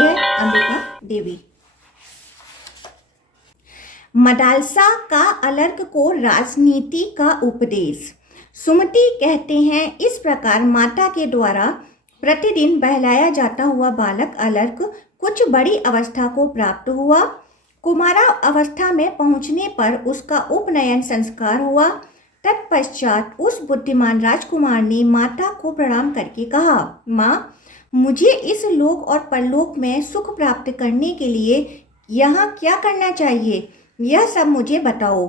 जय अंबिका देवी। मदालसा का अलर्क को राजनीति का उपदेश। सुमति कहते हैं, इस प्रकार माता के द्वारा प्रतिदिन बहलाया जाता हुआ बालक अलर्क कुछ बड़ी अवस्था को प्राप्त हुआ। कुमारा अवस्था में पहुंचने पर उसका उपनयन संस्कार हुआ। तत्पश्चात उस बुद्धिमान राजकुमार ने माता को प्रणाम करके कहा, माँ, मुझे इस लोक और परलोक में सुख प्राप्त करने के लिए यहाँ क्या करना चाहिए, यह सब मुझे बताओ।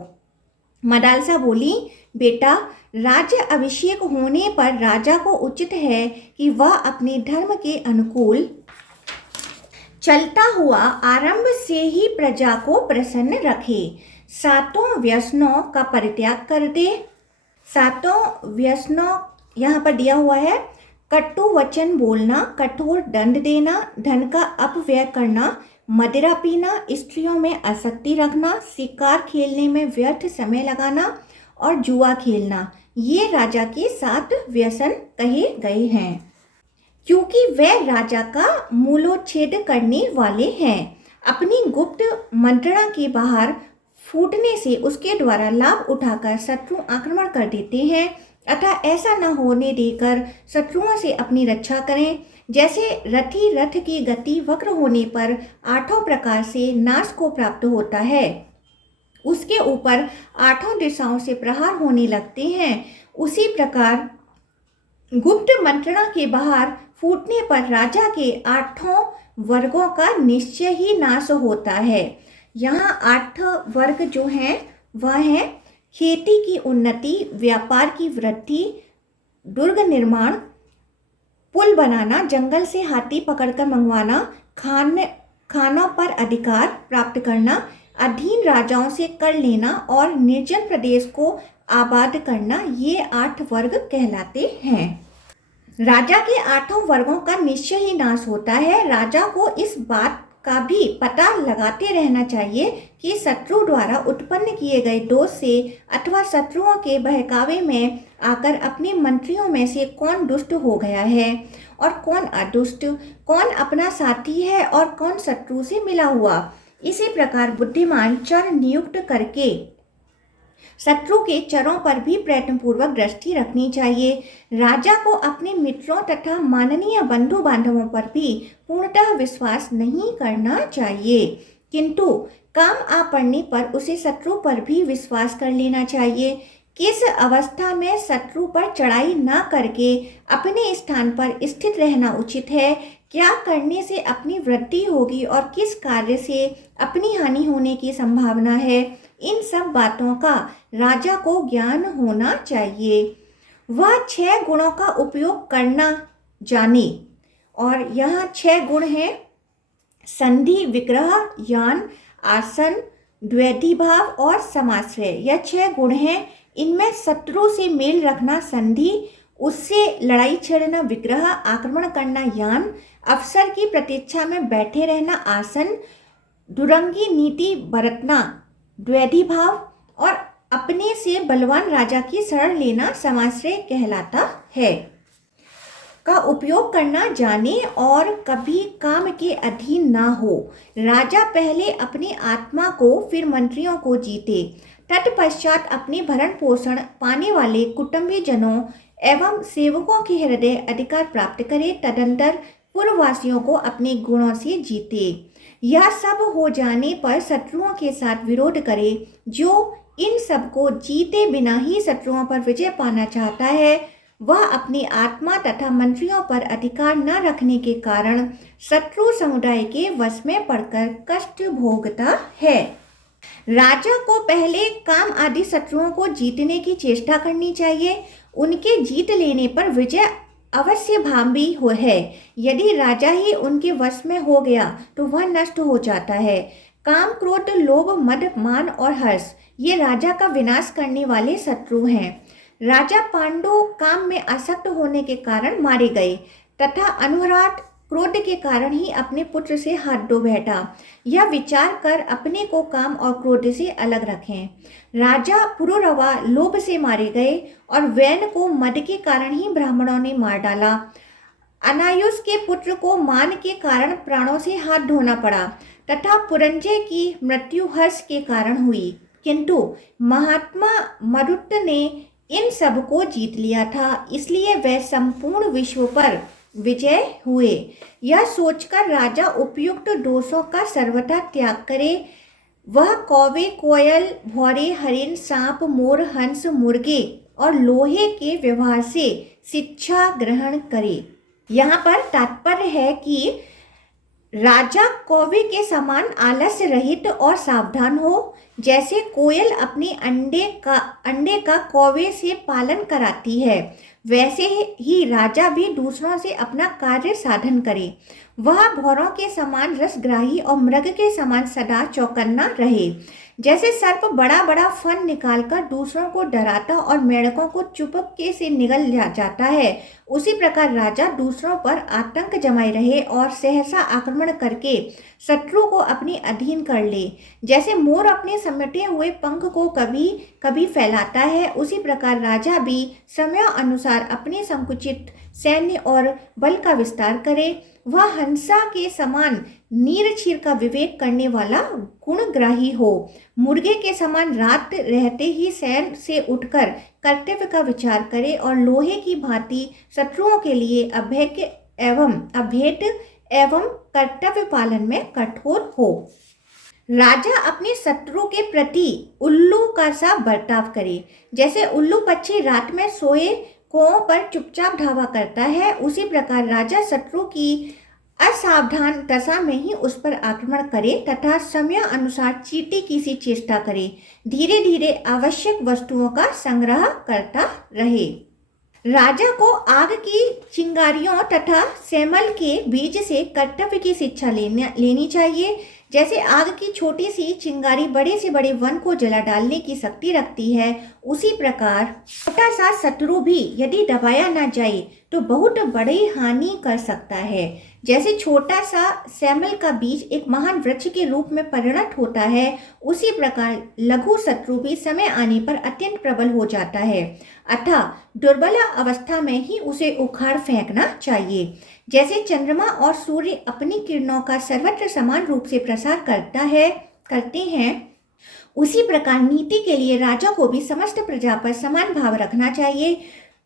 मदालसा बोली, बेटा, राज्य अभिषेक होने पर राजा को उचित है कि वह अपने धर्म के अनुकूल चलता हुआ आरंभ से ही प्रजा को प्रसन्न रखे, सातों व्यसनों का परित्याग कर दे। सातों व्यसनों यहाँ पर दिया हुआ है, कटु वचन बोलना, कठोर दंड देना, धन का अपव्यय करना, मदिरा पीना, स्त्रियों में आसक्ति रखना, शिकार खेलने में व्यर्थ समय लगाना और जुआ खेलना, ये राजा के 7 व्यसन कहे गए हैं, क्योंकि वे राजा का मूलोच्छेद करने वाले हैं। अपनी गुप्त मंत्रणा के बाहर फूटने से उसके द्वारा लाभ उठाकर शत्रु आक्रमण कर देते हैं, अतः ऐसा न होने देकर शत्रुओं से अपनी रक्षा करें। जैसे रथी रथ की गति वक्र होने पर 8 प्रकार से नाश को प्राप्त होता है, उसके ऊपर 8 दिशाओं से प्रहार होने लगते हैं, उसी प्रकार गुप्त मंत्रणा के बाहर फूटने पर राजा के 8 वर्गों का निश्चय ही नाश होता है। यहाँ 8 वर्ग जो हैं वह हैं खेती की उन्नति, व्यापार की वृद्धि, दुर्ग निर्माण, पुल बनाना, जंगल से हाथी पकड़कर मंगवाना, खानों पर अधिकार प्राप्त करना, अधीन राजाओं से कर लेना और निर्जन प्रदेश को आबाद करना, ये 8 वर्ग कहलाते हैं। राजा के 8 वर्गों का निश्चय ही नाश होता है। राजा को इस बात का भी पता लगाते रहना चाहिए कि शत्रु द्वारा उत्पन्न किए गए दोष से अथवा शत्रुओं के बहकावे में आकर अपने मंत्रियों में से कौन दुष्ट हो गया है और कौन अदुष्ट, कौन अपना साथी है और कौन शत्रु से मिला हुआ। इसी प्रकार बुद्धिमान चर नियुक्त करके शत्रु के चरों पर भी प्रयत्नपूर्वक दृष्टि रखनी चाहिए। राजा को अपने मित्रों तथा माननीय बंधु बांधवों पर भी पूर्णतः विश्वास नहीं करना चाहिए, किंतु काम आ पड़ने पर उसे शत्रु पर भी विश्वास कर लेना चाहिए। किस अवस्था में शत्रु पर चढ़ाई न करके अपने स्थान पर स्थित रहना उचित है, क्या करने से अपनी वृद्धि होगी और किस कार्य से अपनी हानि होने की संभावना है, इन सब बातों का राजा को ज्ञान होना चाहिए। वह 6 गुणों का उपयोग करना जाने, और यहाँ 6 गुण हैं, संधि, विग्रह, यान, आसन, द्वैधी भाव और समाश्रय। यह 6 गुण हैं। इनमें शत्रु से मेल रखना संधि, उससे लड़ाई छेड़ना विग्रह, आक्रमण करना यान, अवसर की प्रतीक्षा में बैठे रहना आसन, दुरंगी नीति बरतना द्वैधी भाव और अपने से बलवान राजा की शरण लेना समाश्रय कहलाता है। का उपयोग करना जाने और कभी काम के अधीन ना हो। राजा पहले अपनी आत्मा को फिर मंत्रियों को जीते, तत्पश्चात अपने भरण पोषण पाने वाले कुटुंबी जनों एवं सेवकों के हृदय अधिकार प्राप्त करे, तदंतर पूर्ववासियों को अपने गुणों से जीते। यह सब हो जाने पर शत्रुओं के साथ विरोध करे। जो इन सब को जीते बिना ही शत्रुओं पर विजय पाना चाहता है, वह अपनी आत्मा तथा मंत्रियों पर अधिकार न रखने के कारण शत्रु समुदाय के वश में पड़कर कष्ट भोगता है। राजा को पहले काम आदि शत्रुओं को जीतने की चेष्टा करनी चाहिए। उनके जीत लेने पर विजय अवश्य भावी हो है। यदि राजा ही उनके वश में हो गया तो वह नष्ट हो जाता है। काम, क्रोध, लोभ, मद, मान और हर्ष ये राजा का विनाश करने वाले शत्रु हैं। राजा पांडु काम में आसक्त होने के कारण मारे गए तथा अनुराग क्रोध के कारण ही अपने पुत्र से हाथ धो बैठा। यह विचार कर अपने को काम और क्रोध से अलग रखें। राजा पुरुरवा लोभ से मारे गए और वैन को मद के कारण ही ब्राह्मणों ने मार डाला। अनायुस के पुत्र को मान के कारण प्राणों से हाथ धोना पड़ा तथा पुरंजय की मृत्यु हर्ष के कारण हुई, किंतु महात्मा मरुत ने इन सब को जीत लिया था, इसलिए वह संपूर्ण विश्व पर विजय हुए। यह सोचकर राजा उपयुक्त दोषों का सर्वथा त्याग करे, वह कौवे, कोयल, भौरे, हरिण, सांप, मोर, हंस, मुर्गे और लोहे के व्यवहार से शिक्षा ग्रहण करे। यहाँ पर तात्पर्य है कि राजा कौवे के समान आलस्य रहित और सावधान हो। जैसे कोयल अपने अंडे का कौवे से पालन कराती है, वैसे ही राजा भी दूसरों से अपना कार्य साधन करे। वह भौरों के समान रसग्राही और मृग के समान सदा चौकन्ना रहे। जैसे सर्प बड़ा बड़ा फन निकालकर दूसरों को डराता और मेढकों को चुपके से निगल जाता है, उसी प्रकार राजा दूसरों पर आतंक जमाए रहे और सहसा आक्रमण करके शत्रु को अपने अधीन कर ले। जैसे मोर अपने समेटे हुए पंख को कभी कभी फैलाता है, उसी प्रकार राजा भी समय अनुसार अपने संकुचित सैन्य और बल का विस्तार करे। वह हंसा के समान नीरक्षीर का विवेक करने वाला गुणग्राही हो। मुर्गे के समान रात रहते ही शयन से उठकर कर्तव्य का विचार करे और लोहे की भांति शत्रुओं के लिए अभेद एवं कर्तव्य पालन में कठोर हो। राजा अपने शत्रु के प्रति उल्लू का सा बर्ताव करे। जैसे उल्लू पक्षी रात में सोए कुओं पर चुपचाप धावा करता है, उसी प्रकार राजा शत्रु की असावधान दशा में ही उस पर आक्रमण करे तथा समय अनुसार चींटी की सी चेष्टा करे, धीरे धीरे आवश्यक वस्तुओं का संग्रह करता रहे। राजा को आग की चिंगारियों तथा सेमल के बीज से कर्तव्य की शिक्षा लेनी चाहिए। जैसे आग की छोटी सी चिंगारी बड़े से बड़े वन को जला डालने की शक्ति रखती है, उसी प्रकार छोटा सा शत्रु भी यदि दबाया न जाए तो बहुत बड़ी हानि कर सकता है। जैसे छोटा सा सेमल का बीज एक महान वृक्ष के रूप में परिणत होता है, उसी प्रकार लघु शत्रु भी समय आने पर अत्यंत प्रबल हो जाता है, अतः दुर्बल अवस्था में ही उसे उखाड़ फेंकना चाहिए। जैसे चंद्रमा और सूर्य अपनी किरणों का सर्वत्र समान रूप से प्रसार करते हैं, उसी प्रकार नीति के लिए राजा को भी समस्त प्रजा पर समान भाव रखना चाहिए।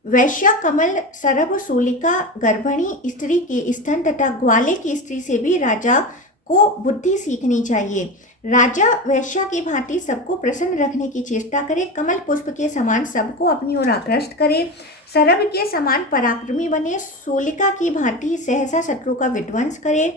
वैश्या, कमल, सरभ, शूलिका, गर्भिणी स्त्री के स्तन तथा ग्वाले की स्त्री से भी राजा को बुद्धि सीखनी चाहिए। राजा वैश्या की भांति सबको प्रसन्न रखने की चेष्टा करे, कमल पुष्प के समान सबको अपनी ओर आकृष्ट करे, सरभ के समान पराक्रमी बने, शूलिका की भांति सहसा शत्रु का विध्वंस करे।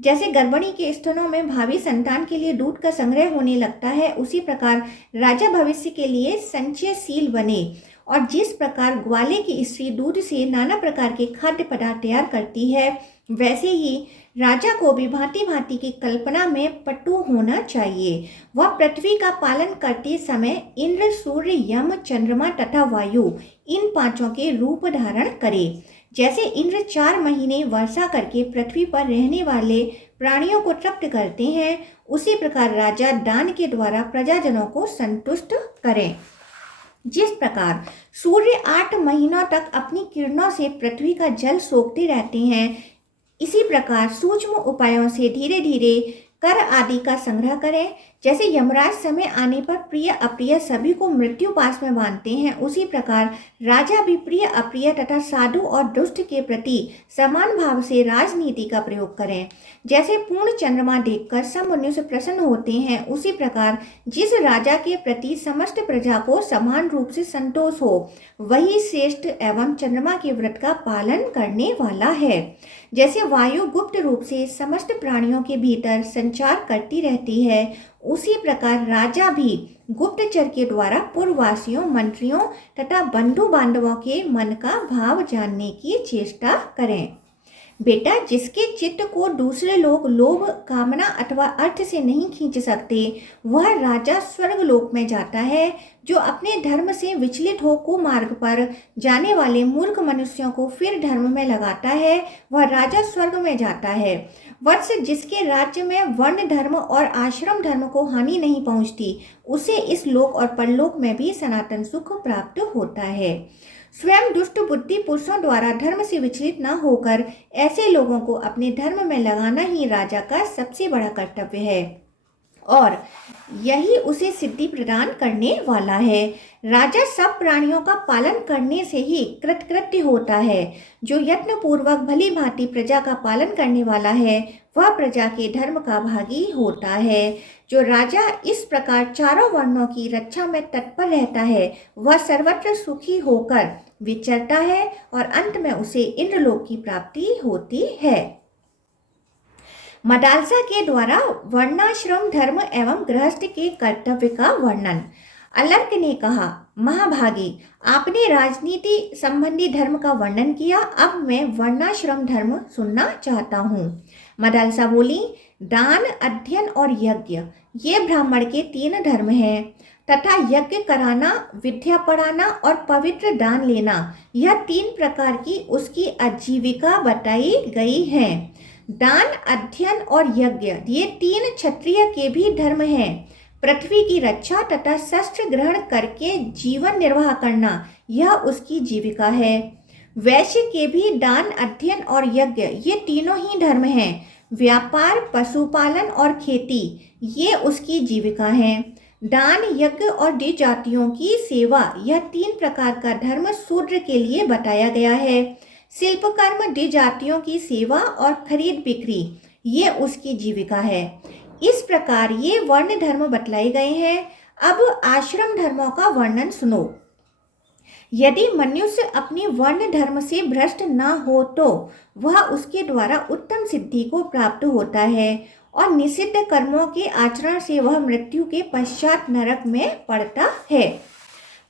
जैसे गर्भिणी के स्तनों में भावी संतान के लिए दूध का संग्रह होने लगता है, उसी प्रकार राजा भविष्य के लिए संचयशील बने। और जिस प्रकार ग्वाले की स्त्री दूध से नाना प्रकार के खाद्य पदार्थ तैयार करती है, वैसे ही राजा को भी भांति भांति की कल्पना में पटु होना चाहिए। वह पृथ्वी का पालन करते समय इंद्र, सूर्य, यम, चंद्रमा तथा वायु इन पांचों के रूप धारण करे। जैसे इंद्र 4 महीने वर्षा करके पृथ्वी पर रहने वाले प्राणियों को तृप्त करते हैं, उसी प्रकार राजा दान के द्वारा प्रजाजनों को संतुष्ट करें। जिस प्रकार सूर्य 8 महीनों तक अपनी किरणों से पृथ्वी का जल सोखते रहते हैं, इसी प्रकार सूक्ष्म उपायों से धीरे धीरे कर आदि का संग्रह करें। जैसे यमराज समय आने पर प्रिय अप्रिय सभी को मृत्यु पास में बांधते हैं, उसी प्रकार राजा भी प्रिय अप्रिय तथा साधु और दुष्ट के प्रति समान भाव से राजनीति का प्रयोग करें। जैसे पूर्ण चंद्रमा देखकर सब मनुष्य प्रसन्न होते हैं, उसी प्रकार जिस राजा के प्रति समस्त प्रजा को समान रूप से संतोष हो, वही श्रेष्ठ एवं चंद्रमा के व्रत का पालन करने वाला है। जैसे वायु गुप्त रूप से समस्त प्राणियों के भीतर संचार करती रहती है, उसी प्रकार राजा भी गुप्तचर के द्वारा पूर्ववासियों, मंत्रियों तथा बंधु बांधवों के मन का भाव जानने की चेष्टा करें। बेटा, जिसके चित्त को दूसरे लोग लोभ, कामना अथवा अर्थ से नहीं खींच सकते, वह राजा स्वर्ग लोक में जाता है। जो अपने धर्म से विचलित हो कुमार्ग पर जाने वाले मूर्ख मनुष्यों को फिर धर्म में लगाता है, वह राजा स्वर्ग में जाता है। वत्स, जिसके राज्य में वर्ण धर्म और आश्रम धर्म को हानि नहीं पहुंचती, उसे इस लोक और परलोक में भी सनातन सुख प्राप्त होता है। स्वयं दुष्ट बुद्धि पुरुषों द्वारा धर्म से विचलित न होकर ऐसे लोगों को अपने धर्म में लगाना ही राजा का सबसे बड़ा कर्तव्य है और यही उसे सिद्धि प्रदान करने वाला है। राजा सब प्राणियों का पालन करने से ही कृतकृत्य होता है। जो यत्न पूर्वक भली भांति प्रजा का पालन करने वाला है वह प्रजा के धर्म का भागी होता है। जो राजा इस प्रकार चारों वर्णों की रक्षा में तत्पर रहता है वह सर्वत्र सुखी होकर विचरता है और अंत में उसे इंद्रलोक की प्राप्ति होती है। मदालसा के द्वारा वर्णाश्रम धर्म एवं गृहस्थ के कर्तव्य का वर्णन। अलर्क ने कहा, महाभागी, आपने राजनीति संबंधी धर्म का वर्णन किया, अब मैं वर्णाश्रम धर्म सुनना चाहता हूँ। मदालसा बोली, दान, अध्ययन और यज्ञ ये ब्राह्मण के 3 धर्म हैं तथा यज्ञ कराना, विद्या पढ़ाना और पवित्र दान लेना यह 3 प्रकार की उसकी आजीविका बताई गई है। दान, अध्ययन और यज्ञ ये 3 क्षत्रिय के भी धर्म हैं। पृथ्वी की रक्षा तथा शस्त्र ग्रहण करके जीवन निर्वाह करना यह उसकी जीविका है। वैश्य के भी दान, अध्ययन और यज्ञ ये तीनों ही धर्म हैं। व्यापार, पशुपालन और खेती ये उसकी जीविका है। दान, यज्ञ और द्विजातियों की सेवा यह 3 प्रकार का धर्म शूद्र के लिए बताया गया है। शिल्प कर्म, द्विजातियों की सेवा और खरीद बिक्री ये उसकी जीविका है। इस प्रकार ये वर्ण धर्म बतलाए गए हैं। अब आश्रम धर्मों का वर्णन सुनो। यदि मनुष्य अपनी वर्ण धर्म से भ्रष्ट न हो तो वह उसके द्वारा उत्तम सिद्धि को प्राप्त होता है और निषिद्ध कर्मों के आचरण से वह मृत्यु के पश्चात नरक में पड़ता है।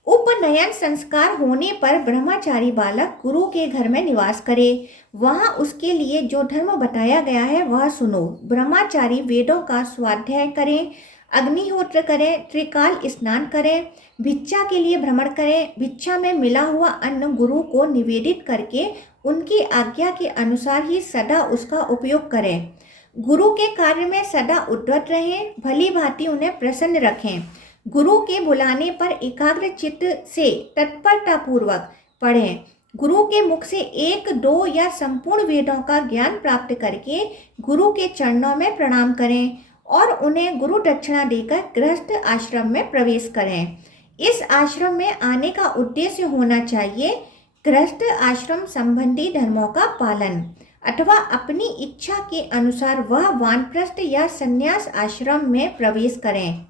उपनयन संस्कार होने पर ब्रह्मचारी बालक गुरु के घर में निवास करे। वहां उसके लिए जो धर्म बताया गया है वह सुनो। ब्रह्मचारी वेदों का स्वाध्याय करें, अग्निहोत्र करें, त्रिकाल स्नान करें, भिक्षा के लिए भ्रमण करें, भिक्षा में मिला हुआ अन्न गुरु को निवेदित करके उनकी आज्ञा के अनुसार ही सदा उसका उपयोग करें। गुरु के कार्य में सदा उद्यत रहें, भली भांति उन्हें प्रसन्न रखें। गुरु के बुलाने पर एकाग्र चित्त से तत्परता पूर्वक पढ़ें। गुरु के मुख से 1, 2 या संपूर्ण वेदों का ज्ञान प्राप्त करके गुरु के चरणों में प्रणाम करें और उन्हें गुरु दक्षिणा देकर गृहस्थ आश्रम में प्रवेश करें। इस आश्रम में आने का उद्देश्य होना चाहिए गृहस्थ आश्रम संबंधी धर्मों का पालन अथवा अपनी इच्छा के अनुसार वह वानप्रस्थ या संन्यास आश्रम में प्रवेश करें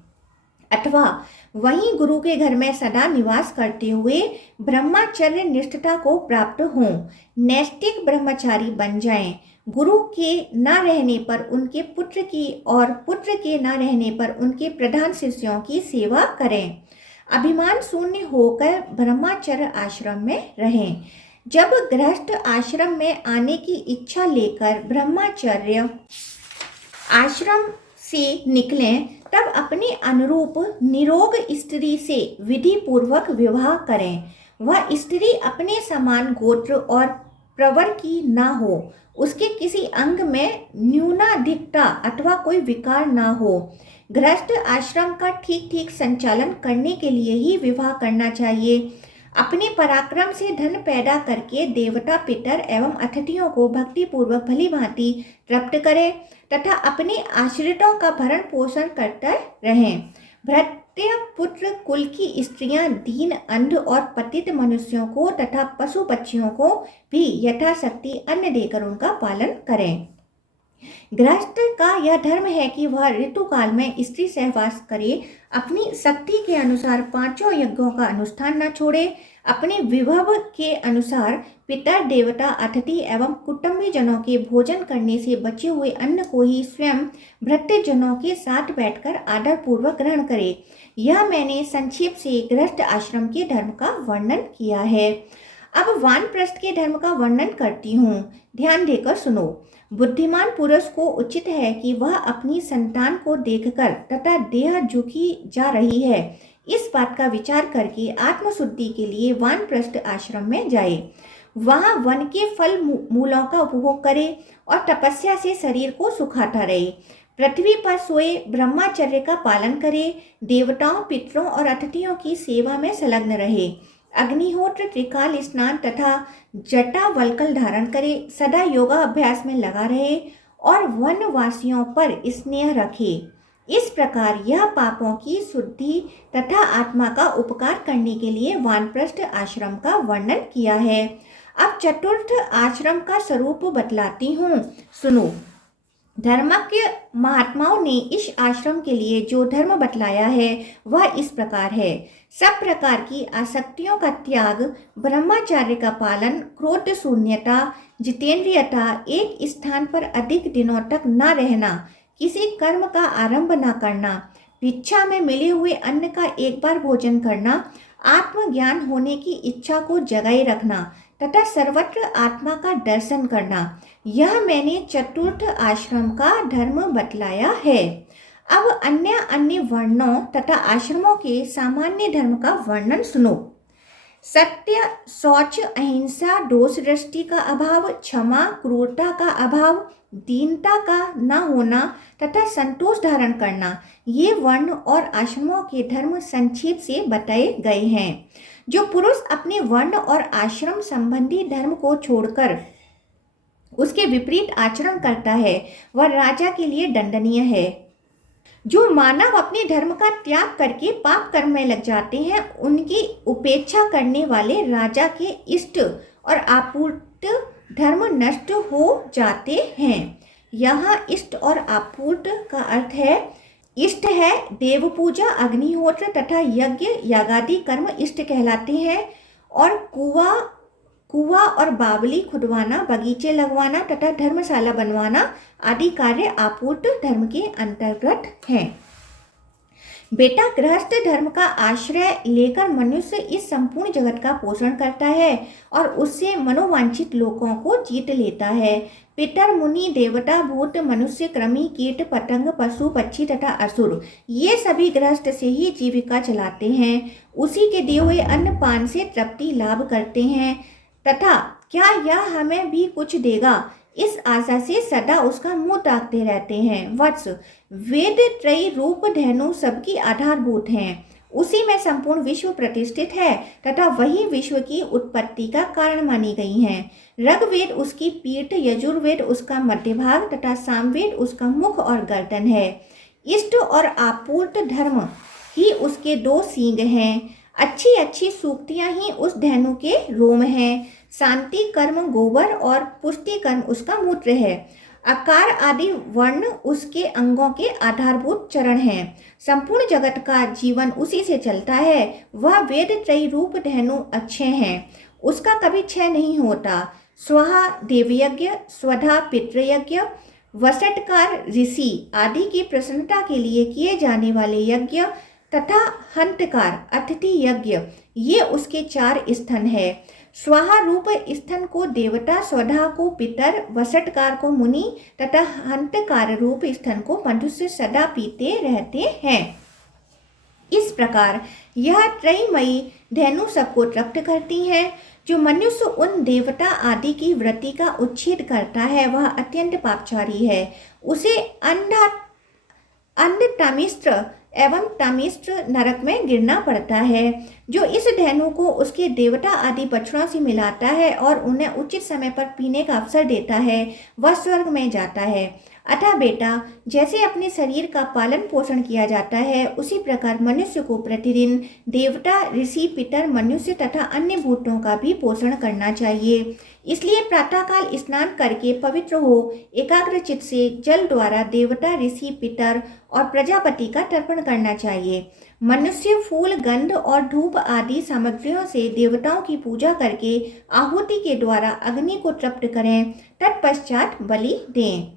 अथवा वहीं गुरु के घर में सदा निवास करते हुए ब्रह्मचर्य निष्ठता को प्राप्त हों, नैष्ठिक ब्रह्मचारी बन जाएं। गुरु के न रहने पर उनके पुत्र की और पुत्र के न रहने पर उनके प्रधान शिष्यों की सेवा करें। अभिमान शून्य होकर ब्रह्मचर्य आश्रम में रहें। जब गृहस्थ आश्रम में आने की इच्छा लेकर ब्रह्मचर्य आश्रम से निकलें तब अपने अनुरूप निरोग स्त्री से विधि पूर्वक विवाह करें। वह स्त्री अपने समान गोत्र और प्रवर की न हो, उसके किसी अंग में न्यूनाधिकता अथवा कोई विकार न हो। गृहस्थ आश्रम का ठीक ठीक संचालन करने के लिए ही विवाह करना चाहिए। अपने पराक्रम से धन पैदा करके देवता, पितर एवं अतिथियों को भक्ति पूर्वक भली भांति तृप्त करें तथा अपने आश्रितों का भरण पोषण करते रहें। भृत्य पुत्र कुल की स्त्रियां दीन, अंध और पतित मनुष्यों को तथा पशु पक्षियों को भी यथाशक्ति अन्न देकर उनका पालन करें। गृहस्थ का यह धर्म है कि वह ऋतु काल में स्त्री सहवास करे, अपनी शक्ति के अनुसार 5 यज्ञों का अनुष्ठान न छोड़े, अपने विभव के अनुसार पितर, देवता, अतिथि एवं कुटुंबी जनों के भोजन करने से बचे हुए अन्न को ही स्वयं भृत्य जनों के साथ बैठकर आदर पूर्वक ग्रहण करे। यह मैंने संक्षेप से गृहस्थ आश्रम के धर्म का वर्णन किया है। अब वानप्रस्थ के धर्म का वर्णन करती हूँ, ध्यान देकर सुनो। बुद्धिमान पुरुष को उचित है कि वह अपनी संतान को देखकर तथा देह झुकी जा रही है इस बात का विचार करके आत्मशुद्धि के लिए वानप्रस्थ आश्रम में जाए। वहाँ वन के फल मूलों का उपभोग करे और तपस्या से शरीर को सुखाता रहे। पृथ्वी पर सोए ब्रह्मचर्य का पालन करे, देवताओं, पितरों और अतिथियों की सेवा में संलग्न रहे। अग्निहोत्र, त्रिकाल स्नान तथा जटा वल्कल धारण करे, सदा योगा अभ्यास में लगा रहे और वनवासियों पर स्नेह रखे। इस प्रकार यह पापों की शुद्धि तथा आत्मा का उपकार करने के लिए वानप्रस्थ आश्रम का वर्णन किया है। अब चतुर्थ आश्रम का स्वरूप बतलाती हूँ, सुनो। धर्मज्ञ महात्माओं ने इस आश्रम के लिए जो धर्म बतलाया है वह इस प्रकार है। सब प्रकार की आसक्तियों का त्याग, ब्रह्मचर्य का पालन, क्रोध शून्यता, जितेंद्रियता, एक स्थान पर अधिक दिनों तक न रहना, किसी कर्म का आरंभ न करना, भिक्षा में मिले हुए अन्न का एक बार भोजन करना, आत्मज्ञान होने की इच्छा को जगाए रखना तथा सर्वत्र आत्मा का दर्शन करना, यह मैंने चतुर्थ आश्रम का धर्म बतलाया है। अब अन्य अन्य वर्णों तथा आश्रमों के सामान्य धर्म का वर्णन सुनो। सत्य, शौच, अहिंसा, दोष दृष्टि का अभाव, क्षमा, क्रूरता का अभाव, दीनता का न होना तथा संतोष धारण करना, ये वर्ण और आश्रमों के धर्म संक्षेप से बताए गए हैं। जो पुरुष अपने वर्ण और आश्रम संबंधी धर्म को छोड़कर उसके विपरीत आचरण करता है वह राजा के लिए दंडनीय है। जो मानव अपने धर्म का त्याग करके पाप कर्म में लग जाते हैं उनकी उपेक्षा करने वाले राजा के इष्ट और आपूर्त धर्म नष्ट हो जाते हैं। यहाँ इष्ट और आपूर्त का अर्थ है, इष्ट है देव पूजा, अग्निहोत्र तथा यज्ञ यागादि कर्म इष्ट कहलाते हैं, और कुआं और बावली खुदवाना, बगीचे लगवाना तथा धर्मशाला बनवाना आदि कार्य आपूर्त धर्म के अंतर्गत हैं। बेटा, गृहस्थ धर्म का आश्रय लेकर मनुष्य इस संपूर्ण जगत का पोषण करता है और उससे मनोवांछित लोगों को जीत लेता है। पितर, मुनि, देवता, भूत, मनुष्य, कृमि, कीट, पतंग, पशु, पक्षी तथा असुर, ये सभी गृहस्थ से ही जीविका चलाते हैं। उसी के दिए हुए अन्न पान से तृप्ति लाभ करते हैं तथा क्या यह हमें भी कुछ देगा, इस आशा से सदा उसका मुंह ताकते रहते हैं। वत्स, वेद त्रयी रूप धेनु सबकी आधारभूत हैं। उसी में संपूर्ण विश्व प्रतिष्ठित है तथा वही विश्व की उत्पत्ति का कारण मानी गई हैं। ऋग्वेद उसकी पीठ, यजुर्वेद उसका मध्य भाग तथा सामवेद उसका मुख और गर्दन है। इष्ट और आपूर्त धर्म ही उसके दो सींग हैं। अच्छी अच्छी सूक्तियां ही उस धेनु के रोम हैं। शांति कर्म गोबर और पुष्टि कर्म उसका मूत्र है। आकार आदि वर्ण उसके अंगों के आधारभूत चरण हैं। संपूर्ण जगत का जीवन उसी से चलता है। वह वेद त्रयी रूप धेनु अच्छे हैं, उसका कभी क्षय नहीं होता। स्वाहा देवयज्ञ, स्वधा पितृयज्ञ, वसटकार ऋषि आदि की प्रसन्नता के लिए किए जाने वाले यज्ञ तथा हंतकार अतिथि यज्ञ, ये उसके चार स्तन है। स्वाहा रूप स्तन को देवता, स्वधा को पितर, वसटकार को मुनि तथा हंतकार रूप स्तन को मनुष्य सदा पीते रहते हैं। इस प्रकार यह त्रयमयी धेनु सबको तृप्त करती है। जो मनुष्य उन देवता आदि की वृत्ति का उच्छेद करता है वह अत्यंत पापचारी है। उसे अंध तमिस्त्र एवं तमिस्त्र नरक में गिरना पड़ता है। जो इस धेनु को उसके देवता आदि बछड़ों से मिलाता है और उन्हें उचित समय पर पीने का अवसर देता है वह स्वर्ग में जाता है। अतः बेटा, जैसे अपने शरीर का पालन पोषण किया जाता है उसी प्रकार मनुष्य को प्रतिदिन देवता, ऋषि, पितर, मनुष्य तथा अन्य भूतों का भी पोषण करना चाहिए। इसलिए प्रातःकाल स्नान करके पवित्र हो एकाग्र चित्त से जल द्वारा देवता, ऋषि, पितर और प्रजापति का तर्पण करना चाहिए। मनुष्य फूल, गंध और धूप आदि सामग्रियों से देवताओं की पूजा करके आहुति के द्वारा अग्नि को तृप्त करें, तत्पश्चात बलि दें।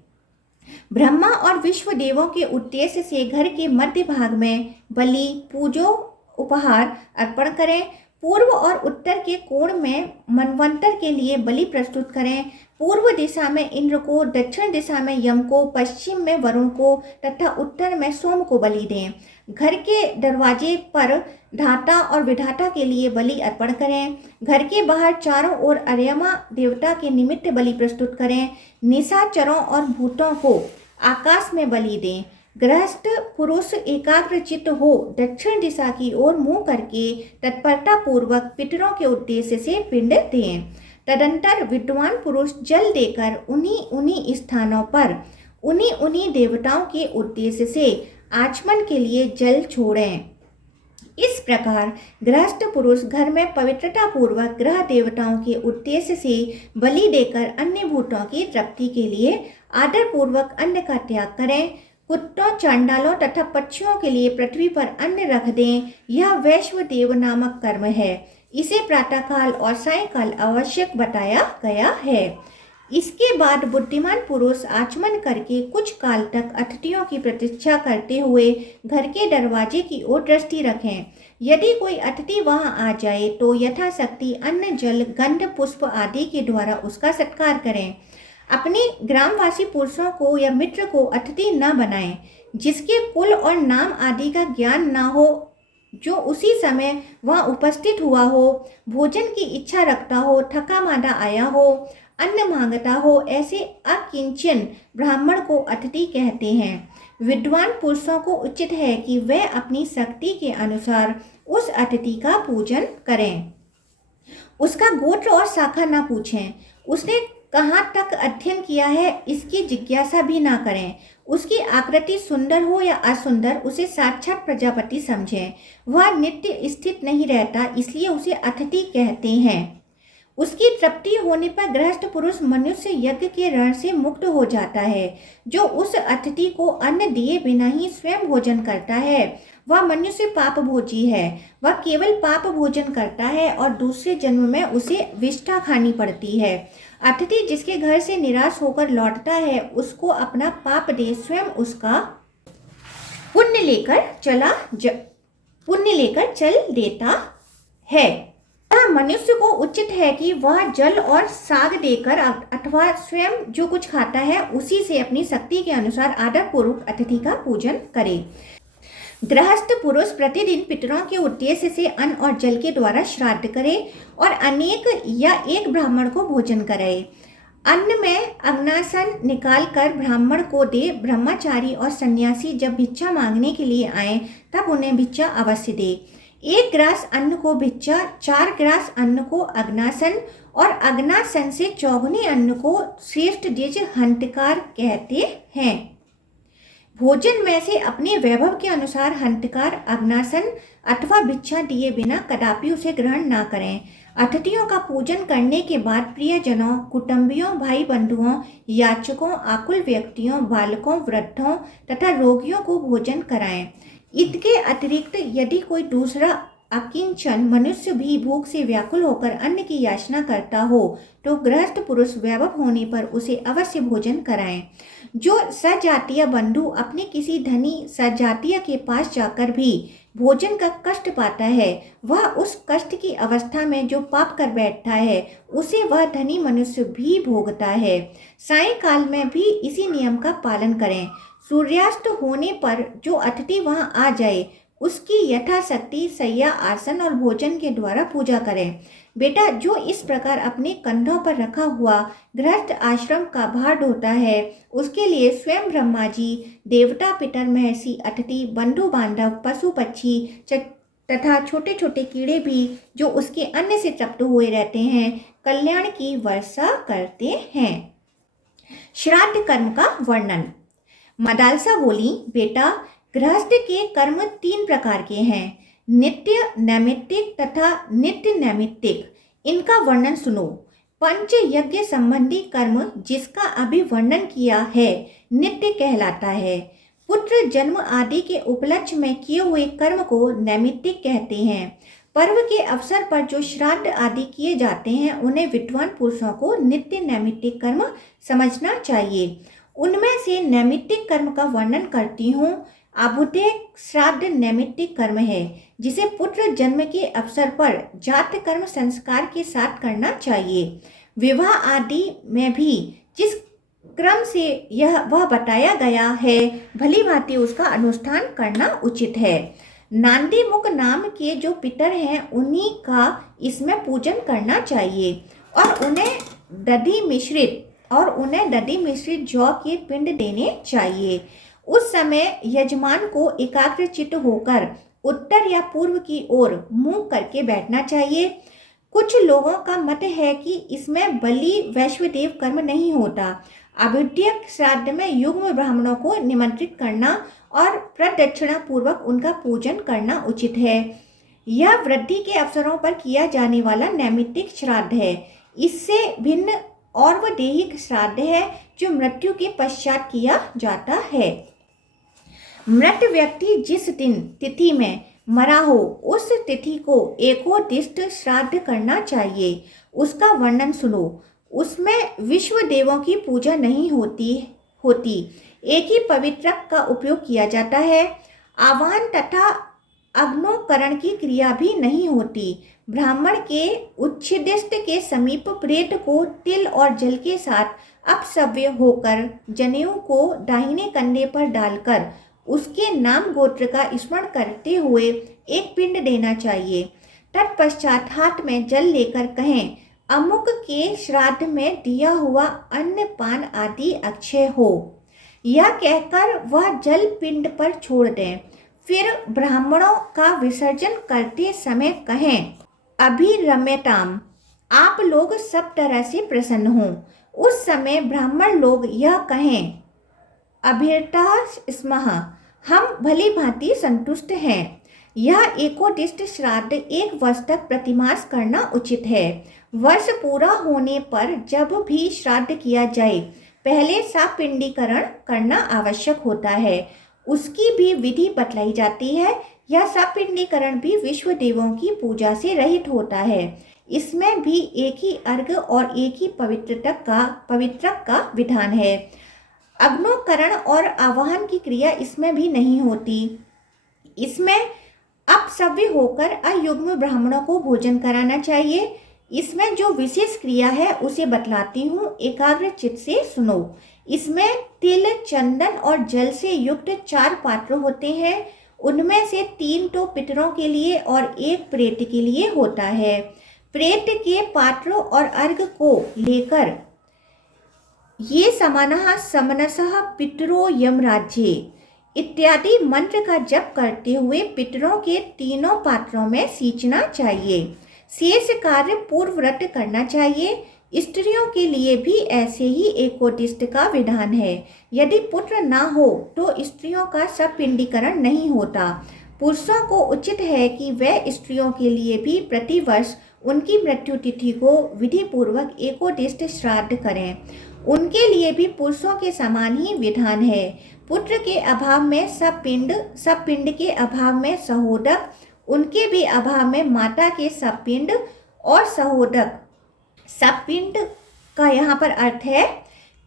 ब्रह्मा और विश्व देवों के उद्देश्य से घर के मध्य भाग में बलि, पूजो, उपहार अर्पण करें। पूर्व और उत्तर के कोण में मनवंतर के लिए बलि प्रस्तुत करें। पूर्व दिशा में इंद्र को, दक्षिण दिशा में यम को, पश्चिम में वरुण को तथा उत्तर में सोम को बलि दें। घर के दरवाजे पर धाता और विधाता के लिए बलि अर्पण करें। घर के बाहर चारों ओर अर्यमा देवता के निमित्त बलि प्रस्तुत करें। निशाचरों और भूतों को आकाश में बलि दें। गृहस्थ पुरुष एकाग्रचित्त हो दक्षिण दिशा की ओर मुंह करके तत्परता पूर्वक पितरों के उद्देश्य से पिंड दें। तदंतर विद्वान पुरुष जल देकर उन्हीं उन्हीं स्थानों पर उन्हीं उन्हीं देवताओं के उद्देश्य से आचमन के लिए जल छोड़ें। इस प्रकार गृहस्थ पुरुष घर में पवित्रता पूर्वक ग्रह देवताओं के उद्देश्य से बलि देकर अन्य भूतों की तृप्ति के लिए आदर पूर्वक अन्न का त्याग करें। कुत्तों, चांडालों तथा पक्षियों के लिए पृथ्वी पर अन्न रख दें। यह वैश्वदेव नामक कर्म है। इसे प्रातःकाल और सायंकाल आवश्यक बताया गया है। इसके बाद बुद्धिमान पुरुष आचमन करके कुछ काल तक अतिथियों की प्रतीक्षा करते हुए घर के दरवाजे की ओर दृष्टि रखें। यदि कोई अतिथि वहां आ जाए तो यथाशक्ति अन्न, जल, गंध, पुष्प आदि के द्वारा उसका सत्कार करें। अपने ग्रामवासी पुरुषों को या मित्र को अतिथि न बनाएं, जिसके कुल और नाम आदि का ज्ञान न हो, जो उसी समय वहां उपस्थित हुआ हो, भोजन की इच्छा रखता हो, थका मांदा आया हो, अन्न मांगता हो, ऐसे अकिंचन ब्राह्मण को अतिथि कहते हैं। विद्वान पुरुषों को उचित है कि वे अपनी शक्ति के अनुसार उस अतिथि का पूजन करें। उसका गोत्र और शाखा न पूछें, उसने कहाँ तक अध्ययन किया है इसकी जिज्ञासा भी ना करें। उसकी आकृति सुंदर हो या असुंदर, उसे साक्षात प्रजापति समझें। वह नित्य स्थित नहीं रहता, इसलिए उसे अतिथि कहते हैं। उसकी तृप्ति होने पर गृहस्थ पुरुष मनुष्य यज्ञ के ऋण से मुक्त हो जाता है। जो उस अतिथि को अन्न दिए बिना ही स्वयं भोजन करता है वह मनुष्य पाप भोजी है। वह केवल पाप भोजन करता है और दूसरे जन्म में उसे विष्ठा खानी पड़ती है। अतिथि जिसके घर से निराश होकर लौटता है उसको अपना पाप दे स्वयं उसका पुण्य लेकर चल देता है। मनुष्य को उचित है कि वह जल और साग देकर अथवा स्वयं जो कुछ खाता है उसी से अपनी शक्ति के अनुसार आदर पूर्वक अतिथि का पूजन करे। गृहस्थ पुरुष प्रतिदिन पितरों के उद्देश्य से अन्न और जल के द्वारा श्राद्ध करे और अनेक या एक ब्राह्मण को भोजन कराए। अन्न में अग्नासन निकाल कर ब्राह्मण को दे। ब्रह्मचारी और सन्यासी जब भिक्षा मांगने के लिए आए तब उन्हें भिक्षा अवश्य दे। 1 ग्रास अन्न को भिक्षा, 4 ग्रास अन्न को अग्नासन और अग्नासन से चौगुने अन्न को श्रेष्ठ द्विज हंतकार कहते हैं। भोजन में से अपने वैभव के अनुसार हंतकार, अग्नासन अथवा भिक्षा दिए बिना कदापि उसे ग्रहण न करें। अतिथियों का पूजन करने के बाद प्रियजनों, कुटुंबियों, भाई बंधुओं, याचकों, आकुल व्यक्तियों, बालकों, वृद्धों तथा रोगियों को भोजन कराएं। इसके अतिरिक्त यदि कोई दूसरा अकिंचन मनुष्य भी भूख से व्याकुल होकर अन्न की याचना करता हो तो गृहस्थ पुरुष वैभव होने पर उसे अवश्य भोजन कराएं। जो सजातीय बंधु अपने किसी धनी सजातीय के पास जाकर भी भोजन का कष्ट पाता है, वह उस कष्ट की अवस्था में जो पाप कर बैठता है उसे वह धनी मनुष्य भी भोगता है। सायंकाल में भी इसी नियम का पालन करें। सूर्यास्त होने पर जो अतिथि वहां आ जाए उसकी यथाशक्ति सैया, आसन और भोजन के द्वारा पूजा करें। बेटा, जो इस प्रकार अपने कंधों पर रखा हुआ गृहस्थ आश्रम का भार ढोता है उसके लिए स्वयं ब्रह्मा जी, देवता, पितर, महर्षि, अतिथि, बंधु बांधव, पशु पक्षी तथा छोटे छोटे कीड़े भी जो उसके अन्न से तृप्त हुए रहते हैं कल्याण की वर्षा करते हैं। श्राद्ध कर्म का वर्णन। मदालसा बोली, बेटा, गृहस्थ के कर्म 3 प्रकार के हैं, नित्य, नैमित्तिक तथा नित्य नैमित्तिक। इनका वर्णन सुनो। पंच यज्ञ संबंधी कर्म जिसका अभी वर्णन किया है नित्य कहलाता है। पुत्र जन्म आदि के उपलक्ष्य में किए हुए कर्म को नैमित्तिक कहते हैं। पर्व के अवसर पर जो श्राद्ध आदि किए जाते हैं उन्हें विद्वान पुरुषों को नित्य नैमित्तिक कर्म समझना चाहिए। उनमें से नैमित्तिक कर्म का वर्णन करती हूँ। आभूदेय श्राद्ध नैमित्तिक कर्म है जिसे पुत्र जन्म के अवसर पर जात कर्म संस्कार के साथ करना चाहिए। विवाह आदि में भी जिस क्रम से वह बताया गया है भली भांति उसका अनुष्ठान करना उचित है। नांदी मुख नाम के जो पितर हैं उन्हीं का इसमें पूजन करना चाहिए और उन्हें दधि मिश्रित जौ के पिंड देने चाहिए। उस समय यजमान को एकाग्रचित्त होकर उत्तर या पूर्व की ओर मुंह करके बैठना चाहिए। कुछ लोगों का मत है कि इसमें बलि वैश्वदेव कर्म नहीं होता। अभिद्यक श्राद्ध में युग्म ब्राह्मणों को निमंत्रित करना और प्रदक्षिणा पूर्वक उनका पूजन करना उचित है। यह वृद्धि के अवसरों पर किया जाने वाला नैमित्तिक श्राद्ध है। इससे भिन्न और वह दैहिक श्राद्ध है जो मृत्यु के पश्चात किया जाता है। मृत व्यक्ति जिस दिन तिथि में मरा हो उस तिथि को एकोदिष्ट श्राद्ध करना चाहिए। उसका वर्णन सुनो। उसमें विश्व देवों की पूजा नहीं होती। एक ही पवित्रक का उपयोग किया जाता है। आवाहन तथा अग्नोकरण की क्रिया भी नहीं होती। ब्राह्मण के उच्छिदिष्ट के समीप प्रेत को तिल और जल के साथ अपसव्य होकर जनेऊ को दाहिने कंधे पर डालकर उसके नाम गोत्र का स्मरण करते हुए एक पिंड देना चाहिए। तत्पश्चात हाथ में जल लेकर कहें, अमुक के श्राद्ध में दिया हुआ अन्न पान आदि अक्षय हो। यह कहकर वह जल पिंड पर छोड़ दें। फिर ब्राह्मणों का विसर्जन करते समय कहें, अभिरम्यताम, आप लोग सब तरह से प्रसन्न हों। उस समय ब्राह्मण लोग यह कहें, अभिरता स्मः, हम भली भांति संतुष्ट हैं। यह एकोदिष्ट श्राद्ध 1 वर्ष तक प्रतिमास करना उचित है। वर्ष पूरा होने पर जब भी श्राद्ध किया जाए पहले सापिंडीकरण करना आवश्यक होता है। उसकी भी विधि बतलाई जाती है। यह सापिंडीकरण भी विश्व देवों की पूजा से रहित होता है। इसमें भी एक ही अर्घ और एक ही पवित्रक का विधान है। अग्नोकरण और आवाहन की क्रिया इसमें भी नहीं होती। इसमें अपसव्य होकर अयुग्म ब्राह्मणों को भोजन कराना चाहिए। इसमें जो विशेष क्रिया है उसे बतलाती हूँ, एकाग्र चित्त से सुनो। इसमें तिल, चंदन और जल से युक्त 4 पात्र होते हैं। उनमें से 3 तो पितरों के लिए और 1 प्रेत के लिए होता है। प्रेत के पात्र और अर्घ को लेकर ये समानः समनसः पितरो यमराज्ये इत्यादि मंत्र का जप करते हुए पितरों के तीनों पात्रों में सींचना चाहिए। शेष कार्य पूर्व व्रत करना चाहिए। स्त्रियों के लिए भी ऐसे ही एकोदिष्ट का विधान है। यदि पुत्र ना हो तो स्त्रियों का सपिंडीकरण नहीं होता। पुरुषों को उचित है कि वह स्त्रियों के लिए भी प्रतिवर्ष उनकी मृत्यु तिथि को विधि पूर्वक एकोदिष्ट श्राद्ध करें। उनके लिए भी पुरुषों के समान ही विधान है। पुत्र के अभाव में सपिंड के अभाव में सहोदक, उनके भी अभाव में माता के सपिंड और सहोदक। सपिंड का यहाँ पर अर्थ है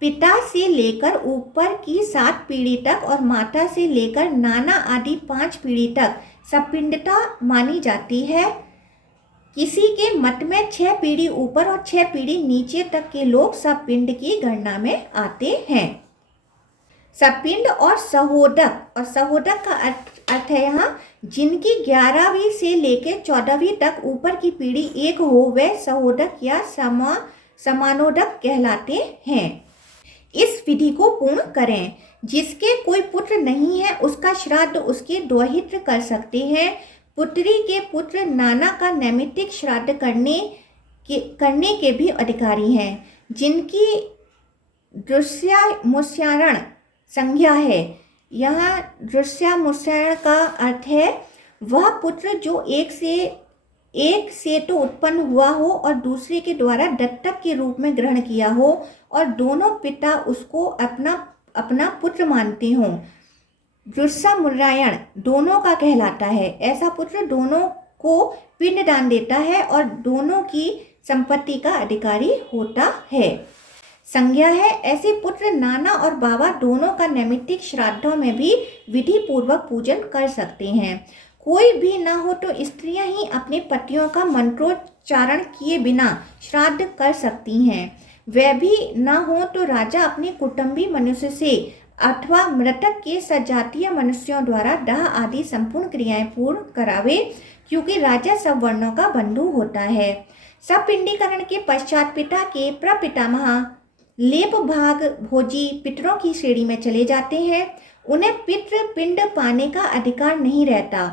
पिता से लेकर ऊपर की 7 पीढ़ी तक और माता से लेकर नाना आदि 5 पीढ़ी तक सपिंडता मानी जाती है। किसी के मत में 6 पीढ़ी ऊपर और 6 पीढ़ी नीचे तक के लोग सपिंड की गणना में आते हैं। सपिंड और सहोदक का अर्थ है यहाँ जिनकी 11वीं से लेकर 14वीं तक ऊपर की पीढ़ी एक हो वह सहोदक या समानोदक कहलाते हैं। इस विधि को पूर्ण करें। जिसके कोई पुत्र नहीं है उसका श्राद्ध उसके दोहित्र कर सकते हैं। पुत्री के पुत्र नाना का नैमित्तिक श्राद्ध करने के भी अधिकारी हैं। जिनकी दृश्यामुष्यारण संज्ञा है। यहाँ दृश्यामुष्यारण का अर्थ है वह पुत्र जो एक से तो उत्पन्न हुआ हो और दूसरे के द्वारा दत्तक के रूप में ग्रहण किया हो और दोनों पिता उसको अपना पुत्र मानते हों। दृश्यामुष्यायण दोनों का कहलाता है। ऐसा पुत्र दोनों को पिंडदान देता है और दोनों की संपत्ति का अधिकारी होता है। संज्ञा है ऐसे पुत्र नाना और बाबा दोनों का नैमित्तिक श्राद्धों में भी विधि पूर्वक पूजन कर सकते हैं। कोई भी ना हो तो स्त्रियां ही अपने पतियों का मंत्रोच्चारण किए बिना श्राद्ध कर सकती हैं। वह भी ना हो तो राजा अपने कुटुंबी मनुष्य से अथवा मृतक के सजातीय मनुष्यों द्वारा दाह आदि संपूर्ण क्रियाएं पूर्ण करावे, क्योंकि राजा सब वर्णों का बंधु होता है। सपिंडीकरण के पश्चात पिता के प्रपितामह लेप भाग भोजी पितरों की श्रेणी में चले जाते हैं। उन्हें पितृ पिंड पाने का अधिकार नहीं रहता।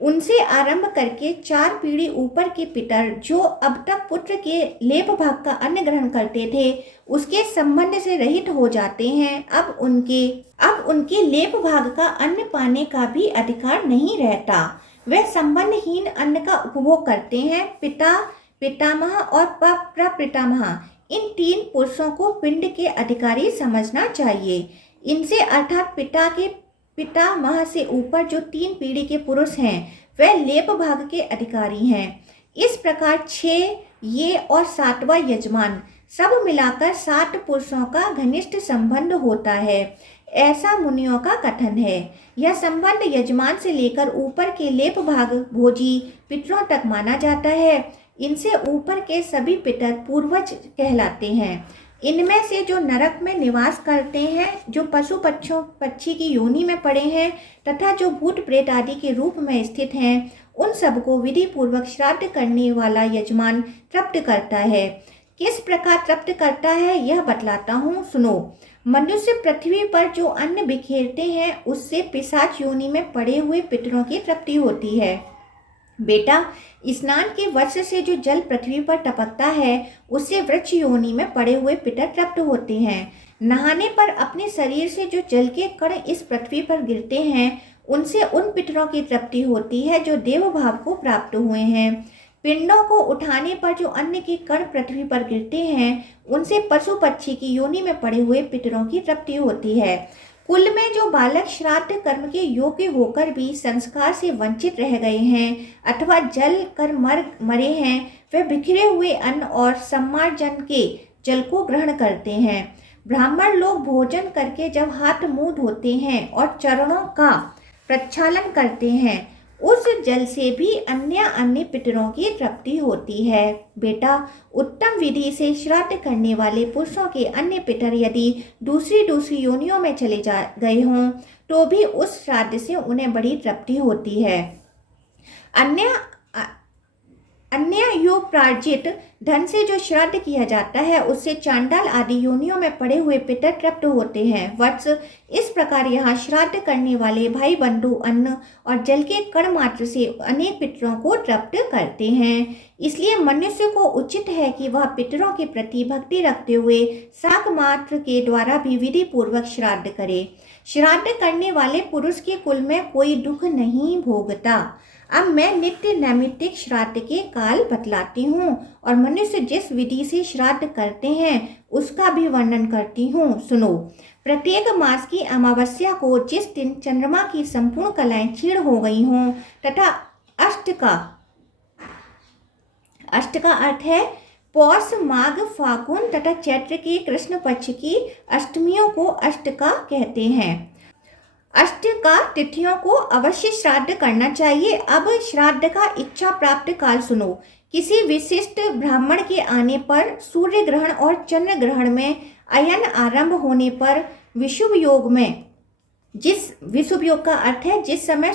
उनसे आरंभ करके 4 पीढ़ी ऊपर के पितर जो अब तक पुत्र के लेप भाग का अन्न ग्रहण करते थे उसके संबंध से रहित हो जाते हैं। अब उनके लेप भाग का अन्न पाने का भी अधिकार नहीं रहता। वे संबंधहीन अन्न का उपभोग करते हैं। पिता, पितामह और प्रपितामह इन 3 पुरुषों को पिंड के अधिकारी समझना चाहिए। इनसे अर्थात पिता के पितामह से ऊपर जो 3 पीढ़ी के पुरुष हैं वे लेप भाग के अधिकारी हैं। इस प्रकार 6 ये और 7वां यजमान सब मिलाकर 7 पुरुषों का घनिष्ठ संबंध होता है, ऐसा मुनियों का कथन है। यह संबंध यजमान से लेकर ऊपर के लेप भाग भोजी पितरों तक माना जाता है। इनसे ऊपर के सभी पितर पूर्वज कहलाते हैं। इनमें से जो नरक में निवास करते हैं, जो पशु पक्षी की योनि में पड़े हैं तथा जो भूत प्रेत आदि के रूप में स्थित हैं, उन सबको विधि पूर्वक श्राद्ध करने वाला यजमान तृप्त करता है। किस प्रकार तृप्त करता है यह बतलाता हूँ, सुनो। मनुष्य पृथ्वी पर जो अन्न बिखेरते हैं उससे पिशाच योनि में पड़े हुए पितरों की तृप्ति होती है। बेटा, स्नान के वर्ष से जो जल पृथ्वी पर टपकता है उससे वृक्ष योनि में पड़े हुए पितर तृप्त होते हैं। नहाने पर अपने शरीर से जो जल के कण इस पृथ्वी पर गिरते हैं उनसे उन पितरों की तृप्ति होती है जो देव भाव को प्राप्त हुए हैं। पिंडों को उठाने पर जो अन्न के कण पृथ्वी पर गिरते हैं उनसे पशु पक्षी की योनि में पड़े हुए पितरों की तृप्ति होती है। कुल में जो बालक श्राद्ध कर्म के योग्य होकर भी संस्कार से वंचित रह गए हैं अथवा जल कर मरे हैं, वे बिखरे हुए अन्न और सम्मार्जन के जल को ग्रहण करते हैं। ब्राह्मण लोग भोजन करके जब हाथ मुंह धोते हैं और चरणों का प्रक्षालन करते हैं उस जल से भी अन्य पितरों की तृप्ति होती है। बेटा, उत्तम विधि से श्राद्ध करने वाले पुरुषों के अन्य पितर यदि दूसरी योनियों में चले गए हों तो भी उस श्राद्ध से उन्हें बड़ी तृप्ति होती है। अन्य योपार्जित धन से जो श्राद्ध किया जाता है उससे चांडाल आदि योनियों में पड़े हुए पितर तृप्त होते हैं। वत्स, इस प्रकार यहाँ श्राद्ध करने वाले भाई बंधु अन्न और जल के कण मात्र से अनेक पितरों को तृप्त करते हैं। इसलिए मनुष्य को उचित है कि वह पितरों के प्रति भक्ति रखते हुए शाक मात्र के द्वारा भी विधि पूर्वक श्राद्ध करे। श्राद्ध करने वाले पुरुष के कुल में कोई दुख नहीं भोगता। अब मैं नित्य नैमित्तिक श्राद्ध के काल बतलाती हूँ और मनुष्य जिस विधि से श्राद्ध करते हैं उसका भी वर्णन करती हूँ, सुनो। प्रत्येक मास की अमावस्या को जिस दिन चंद्रमा की संपूर्ण कलाएं क्षीण हो गई हों तथा अष्ट का अर्थ है पौष, माघ, फागुन तथा चैत्र के कृष्ण पक्ष की अष्टमियों को अष्ट का कहते हैं। अष्ट का तिथियों को अवश्य श्राद्ध करना चाहिए। अब श्राद्ध का इच्छा प्राप्त काल सुनो। किसी विशिष्ट ब्राह्मण के आने पर, सूर्य ग्रहण और चंद्र ग्रहण में अयन आरंभ होने पर, विषुव योग में, विषुव योग का अर्थ है जिस समय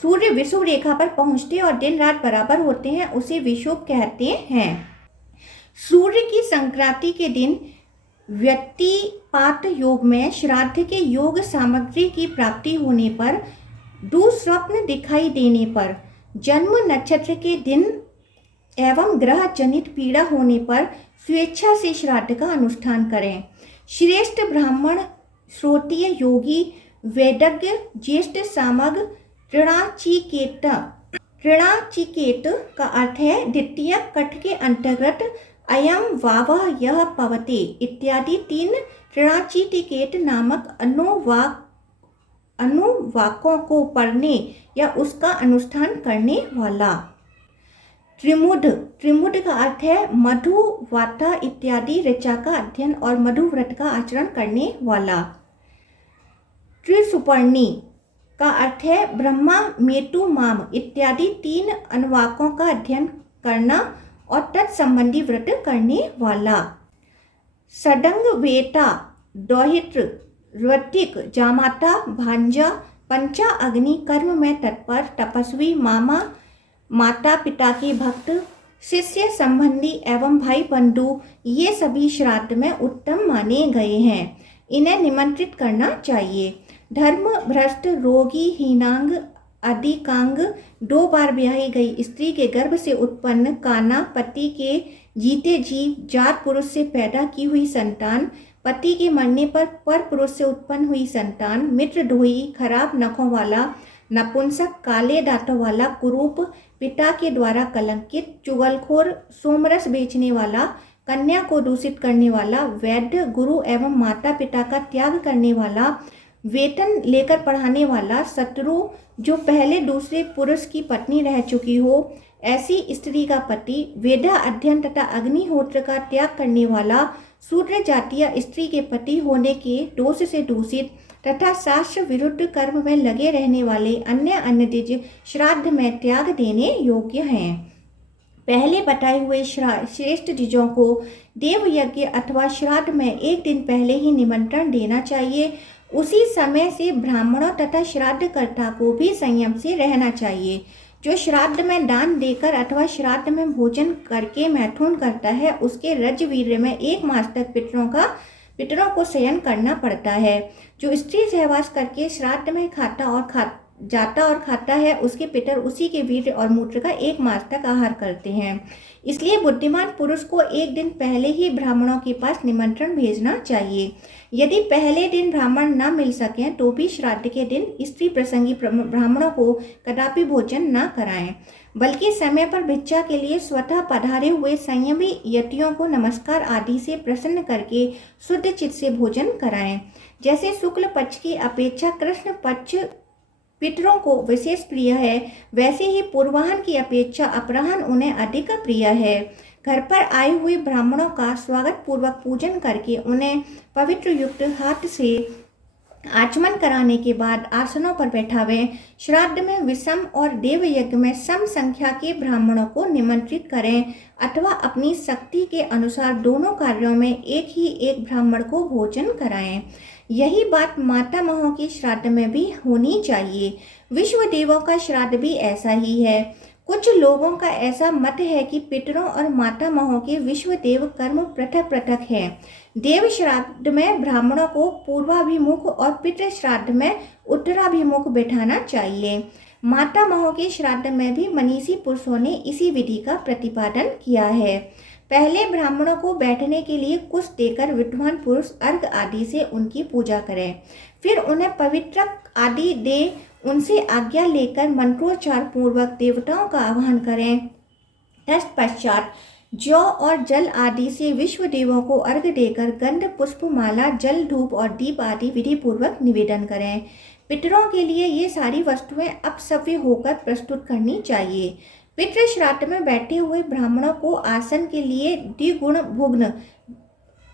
सूर्य विषुव रेखा पर पहुंचते और दिन रात बराबर होते हैं उसे विषुव कहते हैं। सूर्य की संक्रांति के दिन व्यतिपात योग में श्राद्ध के योग सामग्री की प्राप्ति होने पर, दुस्वप्न दिखाई देने पर, जन्म नक्षत्र के दिन एवं ग्रह जनित पीड़ा होने पर स्वेच्छा से श्राद्ध का अनुष्ठान करें। श्रेष्ठ ब्राह्मण, श्रोत्रिय, योगी, वेदज्ञ, ज्येष्ठ सामग, ऋणाचिकेत का अर्थ है द्वितीय कठ के अंतर्गत अयम वावः यह पवते इत्यादि 3 ऋणाचिकेत नामक अनुवाकों को पढ़ने या उसका अनुष्ठान करने वाला। त्रिमुड का अर्थ है मधु, वाता इत्यादि ऋचा का अध्ययन और मधु व्रत का आचरण करने वाला। त्रिसुपर्णी का अर्थ है ब्रह्मा, मेतु, माम इत्यादि 3 अनुवाकों का अध्ययन करना और तत्संबंधी व्रत करने वाला। सडंग, वेता, दौहित्र, ऋतिक, जामाता, भांजा, पंचा अग्नि कर्म में तत्पर, तपस्वी, मामा, माता पिता के भक्त, शिष्य संबंधी एवं भाई बंधु ये सभी श्राद्ध में उत्तम माने गए हैं। इन्हें निमंत्रित करना चाहिए। धर्म भ्रष्ट, रोगी, हीनांग, अधिकांग, 2 बार ब्याही गई स्त्री के गर्भ से उत्पन्न काना, पति के जीते जी जात पुरुष से पैदा की हुई संतान, पति के मरने पर पुरुष से उत्पन्न हुई संतान, मित्रद्रोही, खराब नखों वाला, नपुंसक, काले दांतों वाला, कुरूप, पिता के द्वारा कलंकित, चुगलखोर, सोमरस बेचने वाला, कन्या को दूषित करने वाला, वैद्य, गुरु एवं माता पिता का त्याग करने वाला, वेतन लेकर पढ़ाने वाला, शत्रु, जो पहले दूसरे पुरुष की पत्नी रह चुकी हो, ऐसी स्त्री का पति, वेदा अध्ययन तथा अग्निहोत्र का त्याग करने वाला, शूद्र जातीय स्त्री के पति होने के दोष से दूषित तथा शास्त्र विरुद्ध कर्म में लगे रहने वाले अन्य द्विज श्राद्ध में त्याग देने योग्य हैं। पहले बताए हुए श्रेष्ठ द्विजों को देव यज्ञ अथवा श्राद्ध में एक दिन पहले ही निमंत्रण देना चाहिए। उसी समय से ब्राह्मणों तथा श्राद्धकर्ता को भी संयम से रहना चाहिए। जो श्राद्ध में दान देकर अथवा श्राद्ध में भोजन करके मैथुन करता है, उसके रजवीर्य में 1 मास तक पितरों को शयन करना पड़ता है। जो स्त्री सहवास करके श्राद्ध में जाता और खाता है, उसके पितर उसी के वीर्य और मूत्र का 1 मास तक आहार करते हैं। इसलिए बुद्धिमान पुरुष को एक दिन पहले ही ब्राह्मणों के पास निमंत्रण भेजना चाहिए। यदि पहले दिन ब्राह्मण न मिल सकें तो भी श्राद्ध के दिन स्त्री प्रसंगी ब्राह्मणों को कदापि भोजन न कराएं, बल्कि समय पर भिक्षा के लिए स्वतः पधारे हुए संयमी यतियों को नमस्कार आदि से प्रसन्न करके शुद्ध चित्त से भोजन कराएं। जैसे शुक्ल पक्ष की अपेक्षा कृष्ण पक्ष पितरों को विशेष प्रिय है, वैसे ही पूर्वाह्न की अपेक्षा अपराह्न उन्हें अधिक प्रिय है। घर पर आए हुए ब्राह्मणों का स्वागत पूर्वक पूजन करके उन्हें पवित्र युक्त हाथ से आचमन कराने के बाद आसनों पर बैठावें। श्राद्ध में विषम और देव यज्ञ में सम संख्या के ब्राह्मणों को निमंत्रित करें अथवा अपनी शक्ति के अनुसार दोनों कार्यों में एक ब्राह्मण को भोजन कराएं। यही बात माता महों के श्राद्ध में भी होनी चाहिए। विश्व देवों का श्राद्ध भी ऐसा ही है। कुछ लोगों का ऐसा मत है कि पितरों और माता महों के विश्व देव कर्म पृथक पृथक है। देव श्राद्ध में ब्राह्मणों को पूर्वाभिमुख और पितृ श्राद्ध में उत्तराभिमुख बैठाना चाहिए। माता महों के श्राद्ध में भी मनीषी पुरुषों ने इसी विधि का प्रतिपादन किया है। पहले ब्राह्मणों को बैठने के लिए कुछ देकर विद्वान पुरुष अर्घ आदि से उनकी पूजा करें, फिर उन्हें पवित्र आदि दे उनसे आज्ञा लेकर मंत्रोच्चार पूर्वक देवताओं का आह्वान करें। तत्पश्चात जौ और जल आदि से विश्व देवों को अर्घ देकर गंध, पुष्प, माला, जल, धूप और दीप आदि विधि पूर्वक निवेदन करें। पितरों के लिए ये सारी वस्तुएं अपसव्य होकर प्रस्तुत करनी चाहिए। पितृ श्राद्ध में बैठे हुए ब्राह्मणों को आसन के लिए द्विगुण भुग्न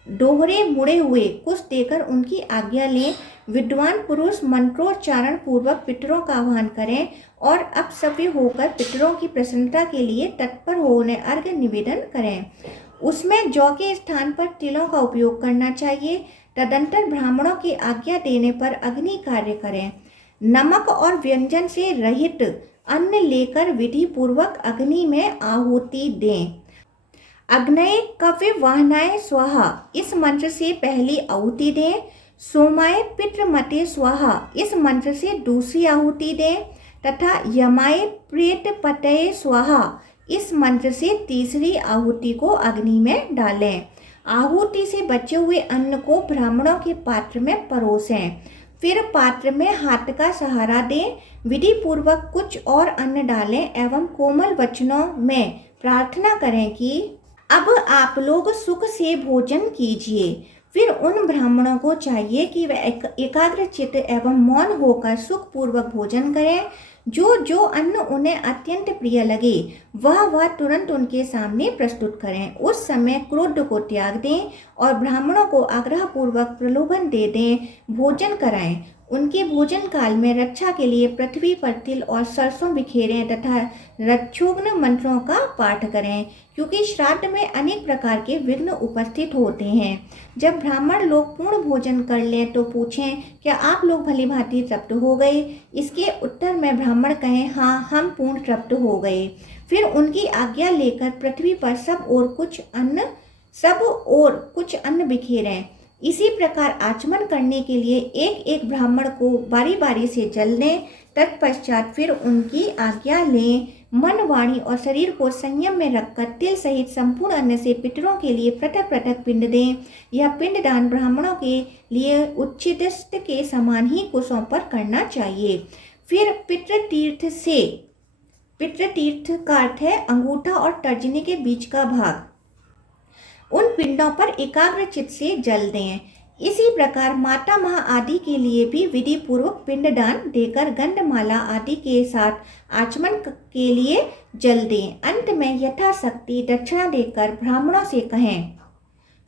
दोहरे मुड़े हुए कुछ देकर उनकी आज्ञा लें। विद्वान पुरुष मंत्रोच्चारण पूर्वक पितरों का आह्वान करें और अपसव्य होकर पितरों की प्रसन्नता के लिए तत्पर हो उन्हें अर्घ निवेदन करें। उसमें जौ के स्थान पर तिलों का उपयोग करना चाहिए। तदंतर ब्राह्मणों की आज्ञा देने पर अग्नि कार्य करें। नमक और व्यंजन से रहित अन्न लेकर विधि पूर्वक अग्नि में आहुति दें। अग्नये कव्य वाहनाय स्वाहा, इस मंत्र से पहली आहुति दें। सोमाय पितृमते स्वाहा, इस मंत्र से दूसरी आहुति दें तथा यमाय प्रेत पतये स्वाहा, इस मंत्र से तीसरी आहुति को अग्नि में डालें। आहुति से बचे हुए अन्न को ब्राह्मणों के पात्र में परोसें, फिर पात्र में हाथ का सहारा दें। विधि पूर्वक कुछ और अन्न डालें एवं कोमल वचनों में प्रार्थना करें कि अब आप लोग सुख से भोजन कीजिए। फिर उन ब्राह्मणों को चाहिए कि वे एकाग्र चित्त एवं मौन होकर सुख पूर्वक भोजन करें। जो अन्न उन्हें अत्यंत प्रिय लगे वह तुरंत उनके सामने प्रस्तुत करें। उस समय क्रोध को त्याग दें और ब्राह्मणों को आग्रह पूर्वक प्रलोभन दे दें, भोजन कराएं। उनके भोजन काल में रक्षा के लिए पृथ्वी पर तिल और सरसों बिखेरें तथा रक्षोघ्न मंत्रों का पाठ करें, क्योंकि श्राद्ध में अनेक प्रकार के विघ्न उपस्थित होते हैं। जब ब्राह्मण लोग पूर्ण भोजन कर लें तो पूछें, क्या आप लोग भली भांति तृप्त हो गए? इसके उत्तर में ब्राह्मण कहें, हाँ, हम पूर्ण तृप्त हो गए। फिर उनकी आज्ञा लेकर पृथ्वी पर सब और कुछ अन्न बिखेरें इसी प्रकार आचमन करने के लिए एक एक ब्राह्मण को बारी बारी से जल दें। तत्पश्चात फिर उनकी आज्ञा लें। मन, वाणी और शरीर को संयम में रखकर तिल सहित संपूर्ण अन्न से पितरों के लिए पृथक पृथक पिंड दें। यह पिंडदान ब्राह्मणों के लिए उच्छिष्ट के समान ही कुशों पर करना चाहिए। फिर पितृतीर्थ का अर्थ है अंगूठा और तर्जनी के बीच का भाग। उन पिंडों पर एकाग्र चित्त से जल दें। इसी प्रकार माता महा आदि के लिए भी विधि पूर्वक पिंडदान देकर गंधमाला आदि के साथ आचमन के लिए जल दें। अंत में यथाशक्ति दक्षिणा देकर ब्राह्मणों से कहें,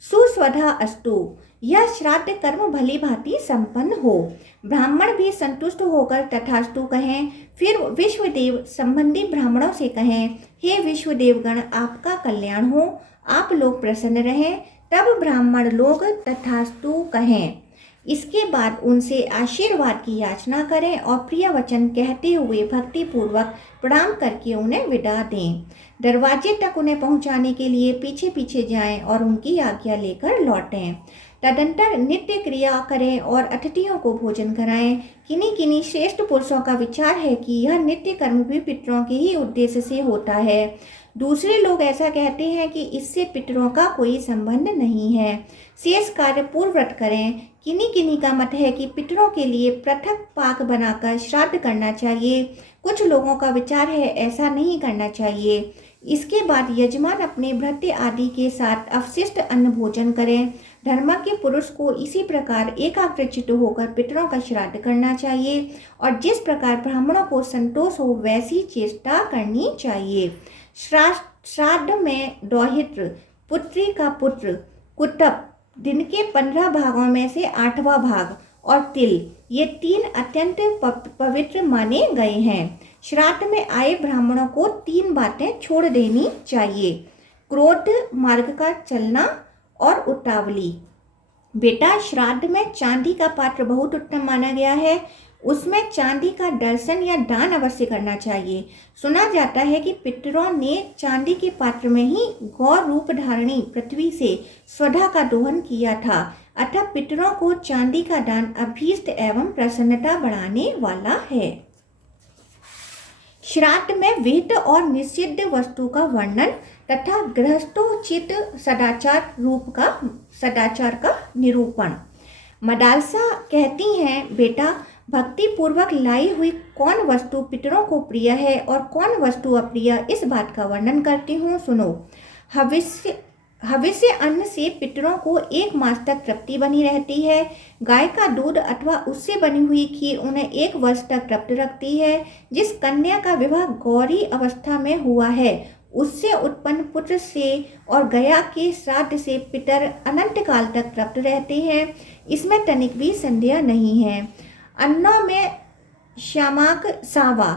सुस्वधा अस्तु, यह श्राद्ध कर्म भली भांति संपन्न हो। ब्राह्मण भी संतुष्ट होकर तथास्तु कहें। फिर विश्वदेव संबंधी ब्राह्मणों से कहें, हे विश्वदेवगण, आपका कल्याण हो, आप लोग प्रसन्न रहें। तब ब्राह्मण लोग तथास्तु कहें। इसके बाद उनसे आशीर्वाद की याचना करें और प्रिय वचन कहते हुए भक्ति पूर्वक प्रणाम करके उन्हें विदा दें। दरवाजे तक उन्हें पहुंचाने के लिए पीछे पीछे जाएं और उनकी आज्ञा लेकर लौटें। तदंतर नित्य क्रिया करें और अतिथियों को भोजन कराएं। किन्हीं किन्हीं श्रेष्ठ पुरुषों का विचार है कि यह नित्य कर्म भी पितरों के ही उद्देश्य से होता है। दूसरे लोग ऐसा कहते हैं कि इससे पितरों का कोई संबंध नहीं है। शेष कार्य पूर्वव्रत करें। किन्हीं किन्हीं का मत है कि पितरों के लिए पृथक पाक बनाकर श्राद्ध करना चाहिए। कुछ लोगों का विचार है ऐसा नहीं करना चाहिए। इसके बाद यजमान अपने भृत्य आदि के साथ अवशिष्ट अन्न भोजन करें। धर्म के पुरुष को इसी प्रकार एकाग्रचित्त होकर पितरों का श्राद्ध करना चाहिए और जिस प्रकार ब्राह्मणों को संतोष हो वैसी चेष्टा करनी चाहिए। श्राद्ध में दौहित्र, पुत्री का पुत्र, कुटप, दिन के 15 भागों में से 8वां भाग और तिल, ये 3 अत्यंत पवित्र माने गए हैं। श्राद्ध में आए ब्राह्मणों को 3 बातें छोड़ देनी चाहिए: क्रोध, मार्ग का चलना और उतावली। बेटा, श्राद्ध में चांदी का पात्र बहुत उत्तम माना गया है। उसमें चांदी का दर्शन या दान अवश्य करना चाहिए। सुना जाता है कि पितरों ने चांदी के पात्र में ही गौर रूप धारणी पृथ्वी से स्वधा का दोहन किया था। अतः पितरों को चांदी का दान अभीष्ट एवं प्रसन्नता बढ़ाने वाला है। श्राद्ध में विहित और निषिद्ध वस्तु का वर्णन तथा गृहस्थोचित सदाचार का निरूपण। मदालसा कहती हैं, बेटा, भक्ति पूर्वक लाई हुई कौन वस्तु पितरों को प्रिय है और कौन वस्तु अप्रिय, इस बात का वर्णन करती हूँ, सुनो। हविष्य अन्न से पितरों को 1 मास तक तृप्ति बनी रहती है। गाय का दूध अथवा उससे बनी हुई खीर उन्हें 1 वर्ष तक तृप्त रखती है। जिस कन्या का विवाह गौरी अवस्था में हुआ है उससे उत्पन्न पुत्र से और गया के श्राद्ध से पितर अनंत काल तक तृप्त रहते हैं। इसमें तनिक भी संदेह नहीं है। अन्नों में श्यामाक सावा,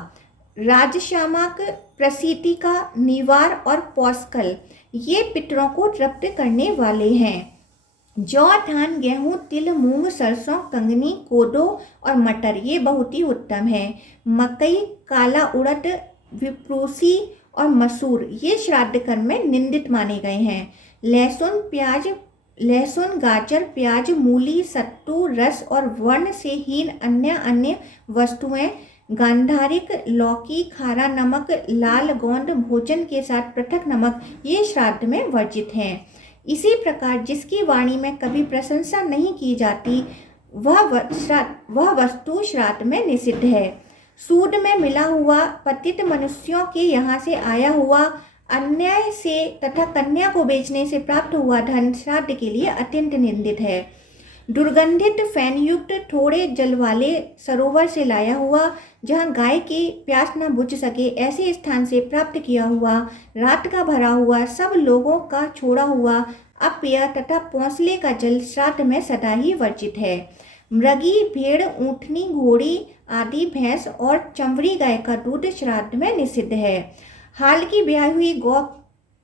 राजश्यामाक, प्रसीतिका, निवार और पौस्कल, ये पितरों को तृप्त करने वाले हैं। जौ, धान, गेहूँ, तिल, मूंग, सरसों, कंगनी, कोदो और मटर, ये बहुत ही उत्तम है। मकई, काला उड़द, विप्रूसी और मसूर, ये श्राद्ध कर्म में निंदित माने गए हैं। लहसुन, गाजर, प्याज, मूली, सत्तू, रस और वर्ण से हीन अन्य वस्तुएं, गांधारिक, लौकी, खारा नमक, लाल गोंद, भोजन के साथ पृथक नमक, ये श्राद्ध में वर्जित हैं। इसी प्रकार जिसकी वाणी में कभी प्रशंसा नहीं की जाती वह वस्तु श्राद्ध में निषिद्ध है। सूद में मिला हुआ, पतित मनुष्यों के यहाँ से आया हुआ, अन्याय से तथा कन्या को बेचने से प्राप्त हुआ धन श्राद्ध के लिए अत्यंत निंदित है। दुर्गंधित, फैनयुक्त, थोड़े जल वाले सरोवर से लाया हुआ, जहाँ गाय की प्यास न बुझ सके, ऐसे स्थान से प्राप्त किया हुआ, रात का भरा हुआ, सब लोगों का छोड़ा हुआ, अपेय तथा पौंसले का जल श्राद्ध में सदा ही वर्जित है। मृगी, भेड़, ऊँटनी, घोड़ी आदि भैंस और चंवरी गाय का दूध श्राद्ध में निषिद्ध है। हाल की ब्याही हुई गौ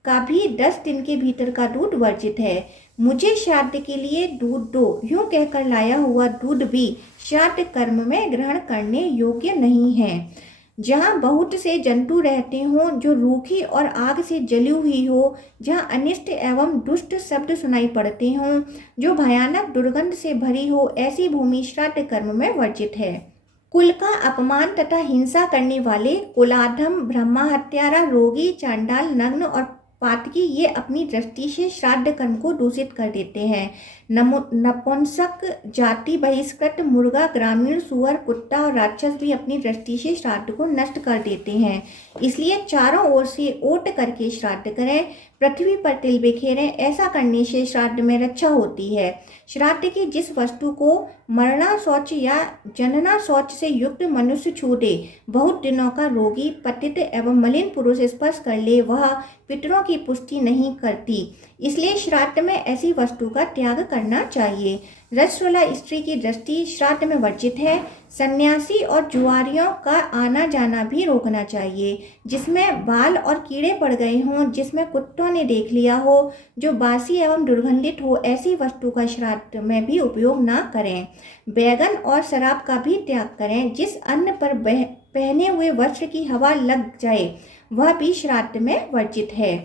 का भी 10 दिन के भीतर का दूध वर्जित है। मुझे श्राद्ध के लिए दूध दो, यूं कहकर लाया हुआ दूध भी श्राद्ध कर्म में ग्रहण करने योग्य नहीं है। जहाँ बहुत से जंतु रहते हों, जो रूखी और आग से जली हुई हो, जहाँ अनिष्ट एवं दुष्ट शब्द सुनाई पड़ते हों, जो भयानक दुर्गंध से भरी हो, ऐसी भूमि श्राद्ध कर्म में वर्जित है। कुल का अपमान तथा हिंसा करने वाले, कुलाधम, ब्रह्मा हत्यारा, रोगी, चांडाल, नग्न और पातकी ये अपनी दृष्टि से श्राद्ध कर्म को दूषित कर देते हैं। नपुंसक, जाति बहिष्कृत, मुर्गा, ग्रामीण, सुअर, कुत्ता और राक्षस भी अपनी दृष्टि से श्राद्ध को नष्ट कर देते हैं। इसलिए चारों ओर से ओट करके श्राद्ध करें, पृथ्वी पर तिल बिखेरें। ऐसा करने से श्राद्ध में रक्षा होती है। श्राद्ध की जिस वस्तु को मरना शौच या जनना शौच से युक्त मनुष्य छू दे, बहुत दिनों का रोगी, पतित एवं मलिन पुरुष स्पर्श कर ले, वह पितरों की पुष्टि नहीं करती। इसलिए श्राद्ध में ऐसी वस्तु का त्याग करना चाहिए। रजस्वला स्त्री की दृष्टि श्राद्ध में वर्जित है। सन्यासी और जुआरियों का आना जाना भी रोकना चाहिए। जिसमें बाल और कीड़े पड़ गए हों, जिसमें कुत्तों ने देख लिया हो, जो बासी एवं दुर्गंधित हो, ऐसी वस्तु का श्राद्ध में भी उपयोग ना करें। बैगन और शराब का भी त्याग करें। जिस अन्न पर पहने हुए वस्त्र की हवा लग जाए, वह भी श्राद्ध में वर्जित है।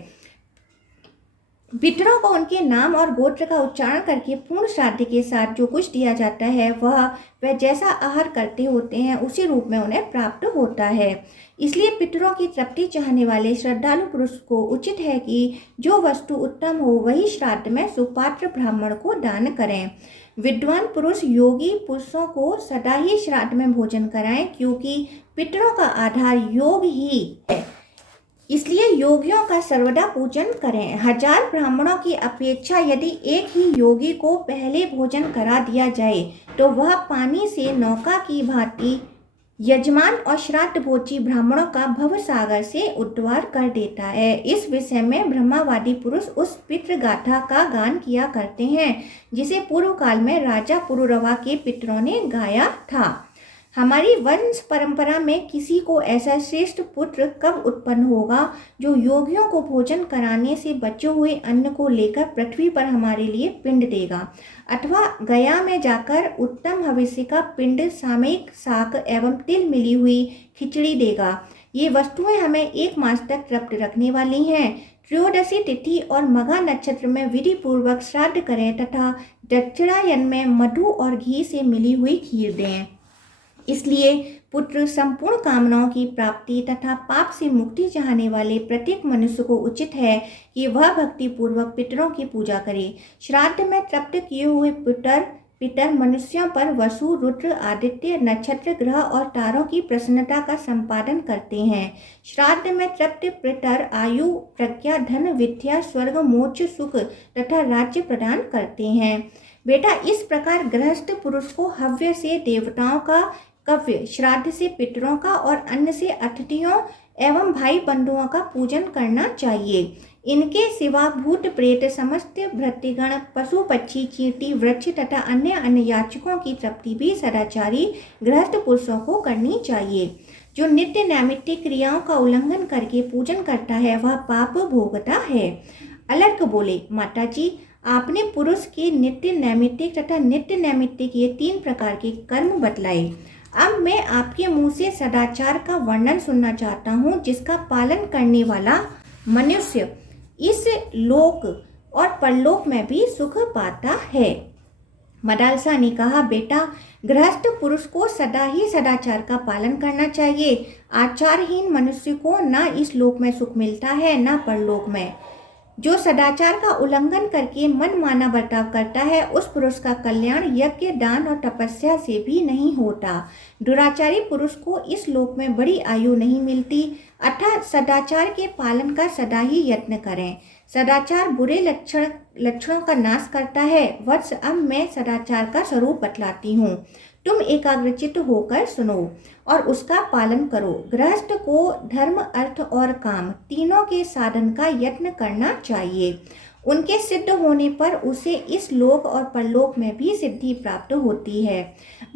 पितरों को उनके नाम और गोत्र का उच्चारण करके पूर्ण श्राद्ध के साथ जो कुछ दिया जाता है, वह जैसा आहार करते होते हैं उसी रूप में उन्हें प्राप्त होता है। इसलिए पितरों की तृप्ति चाहने वाले श्रद्धालु पुरुष को उचित है कि जो वस्तु उत्तम हो वही श्राद्ध में सुपात्र ब्राह्मण को दान करें। विद्वान पुरुष योगी पुरुषों को सदा ही श्राद्ध में भोजन कराएं, क्योंकि पितरों का आधार योग ही है। इसलिए योगियों का सर्वदा पूजन करें। 1000 ब्राह्मणों की अपेक्षा यदि एक ही योगी को पहले भोजन करा दिया जाए, तो वह पानी से नौका की भांति यजमान और श्राद्ध भोजी ब्राह्मणों का भव सागर से उद्धार कर देता है। इस विषय में ब्रह्मवादी पुरुष उस पितृगाथा का गान किया करते हैं, जिसे पूर्व काल में राजा पुरुरवा के पितरों ने गाया था। हमारी वंश परंपरा में किसी को ऐसा श्रेष्ठ पुत्र कब उत्पन्न होगा जो योगियों को भोजन कराने से बचे हुए अन्न को लेकर पृथ्वी पर हमारे लिए पिंड देगा, अथवा गया में जाकर उत्तम भविष्य का पिंड, सामयिक शाक एवं तिल मिली हुई खिचड़ी देगा। ये वस्तुएं हमें 1 मास तक तृप्त रखने वाली हैं। त्रयोदशी तिथि और मघा नक्षत्र में विधि पूर्वक श्राद्ध करें तथा दक्षिणायन में मधु और घी से मिली हुई खीर दें। इसलिए पुत्र संपूर्ण कामनाओं की प्राप्ति तथा पाप से मुक्ति चाहने वाले प्रत्येक मनुष्य को उचित है कि वह भक्ति पूर्वक पितरों की पूजा करे। श्राद्ध में तृप्त किए हुए पितर मनुष्यों पर वसु, रुद्र, आदित्य, नक्षत्र, ग्रह और तारों की प्रसन्नता का संपादन करते हैं। श्राद्ध में तृप्त पितर आयु, प्रज्ञा, धन, विद्या, स्वर्ग, मोक्ष, सुख तथा राज्य प्रदान करते हैं। बेटा, इस प्रकार गृहस्थ पुरुष को हव्य से देवताओं का, कव्य श्राद्ध से पितरों का और अन्न से अतिथियों एवं भाई बंधुओं का पूजन करना चाहिए। इनके सिवा भूत प्रेत, समस्त भृत्यगण, पशु पक्षी, चींटी, वृक्ष तथा अन्य याचकों की तृप्ति भी सदाचारी गृहस्थ पुरुषों को करनी चाहिए। जो नित्य नैमित्तिक क्रियाओं का उल्लंघन करके पूजन करता है, वह पाप भोगता है। अलर्क बोले, माता जी, आपने पुरुष के नित्य नैमित्तिक तथा नित्य नैमित्तिक ये 3 प्रकार के कर्म बतलाए। अब मैं आपके मुंह से सदाचार का वर्णन सुनना चाहता हूँ, जिसका पालन करने वाला मनुष्य इस लोक और परलोक में भी सुख पाता है। मदालसा ने कहा, बेटा, गृहस्थ पुरुष को सदा ही सदाचार का पालन करना चाहिए। आचारहीन मनुष्य को न इस लोक में सुख मिलता है न परलोक में। जो सदाचार का उल्लंघन करके मनमाना बर्ताव करता है, उस पुरुष का कल्याण यज्ञ, दान और तपस्या से भी नहीं होता। दुराचारी पुरुष को इस लोक में बड़ी आयु नहीं मिलती। अतः सदाचार के पालन का सदा ही यत्न करें। सदाचार बुरे लक्षणों का नाश करता है। वत्स, अब मैं सदाचार का स्वरूप बतलाती हूँ, तुम एकाग्रचित्त होकर सुनो और उसका पालन करो। गृहस्थ को धर्म, अर्थ और काम तीनों के साधन का यत्न करना चाहिए। उनके सिद्ध होने पर उसे इस लोक और परलोक में भी सिद्धि प्राप्त होती है।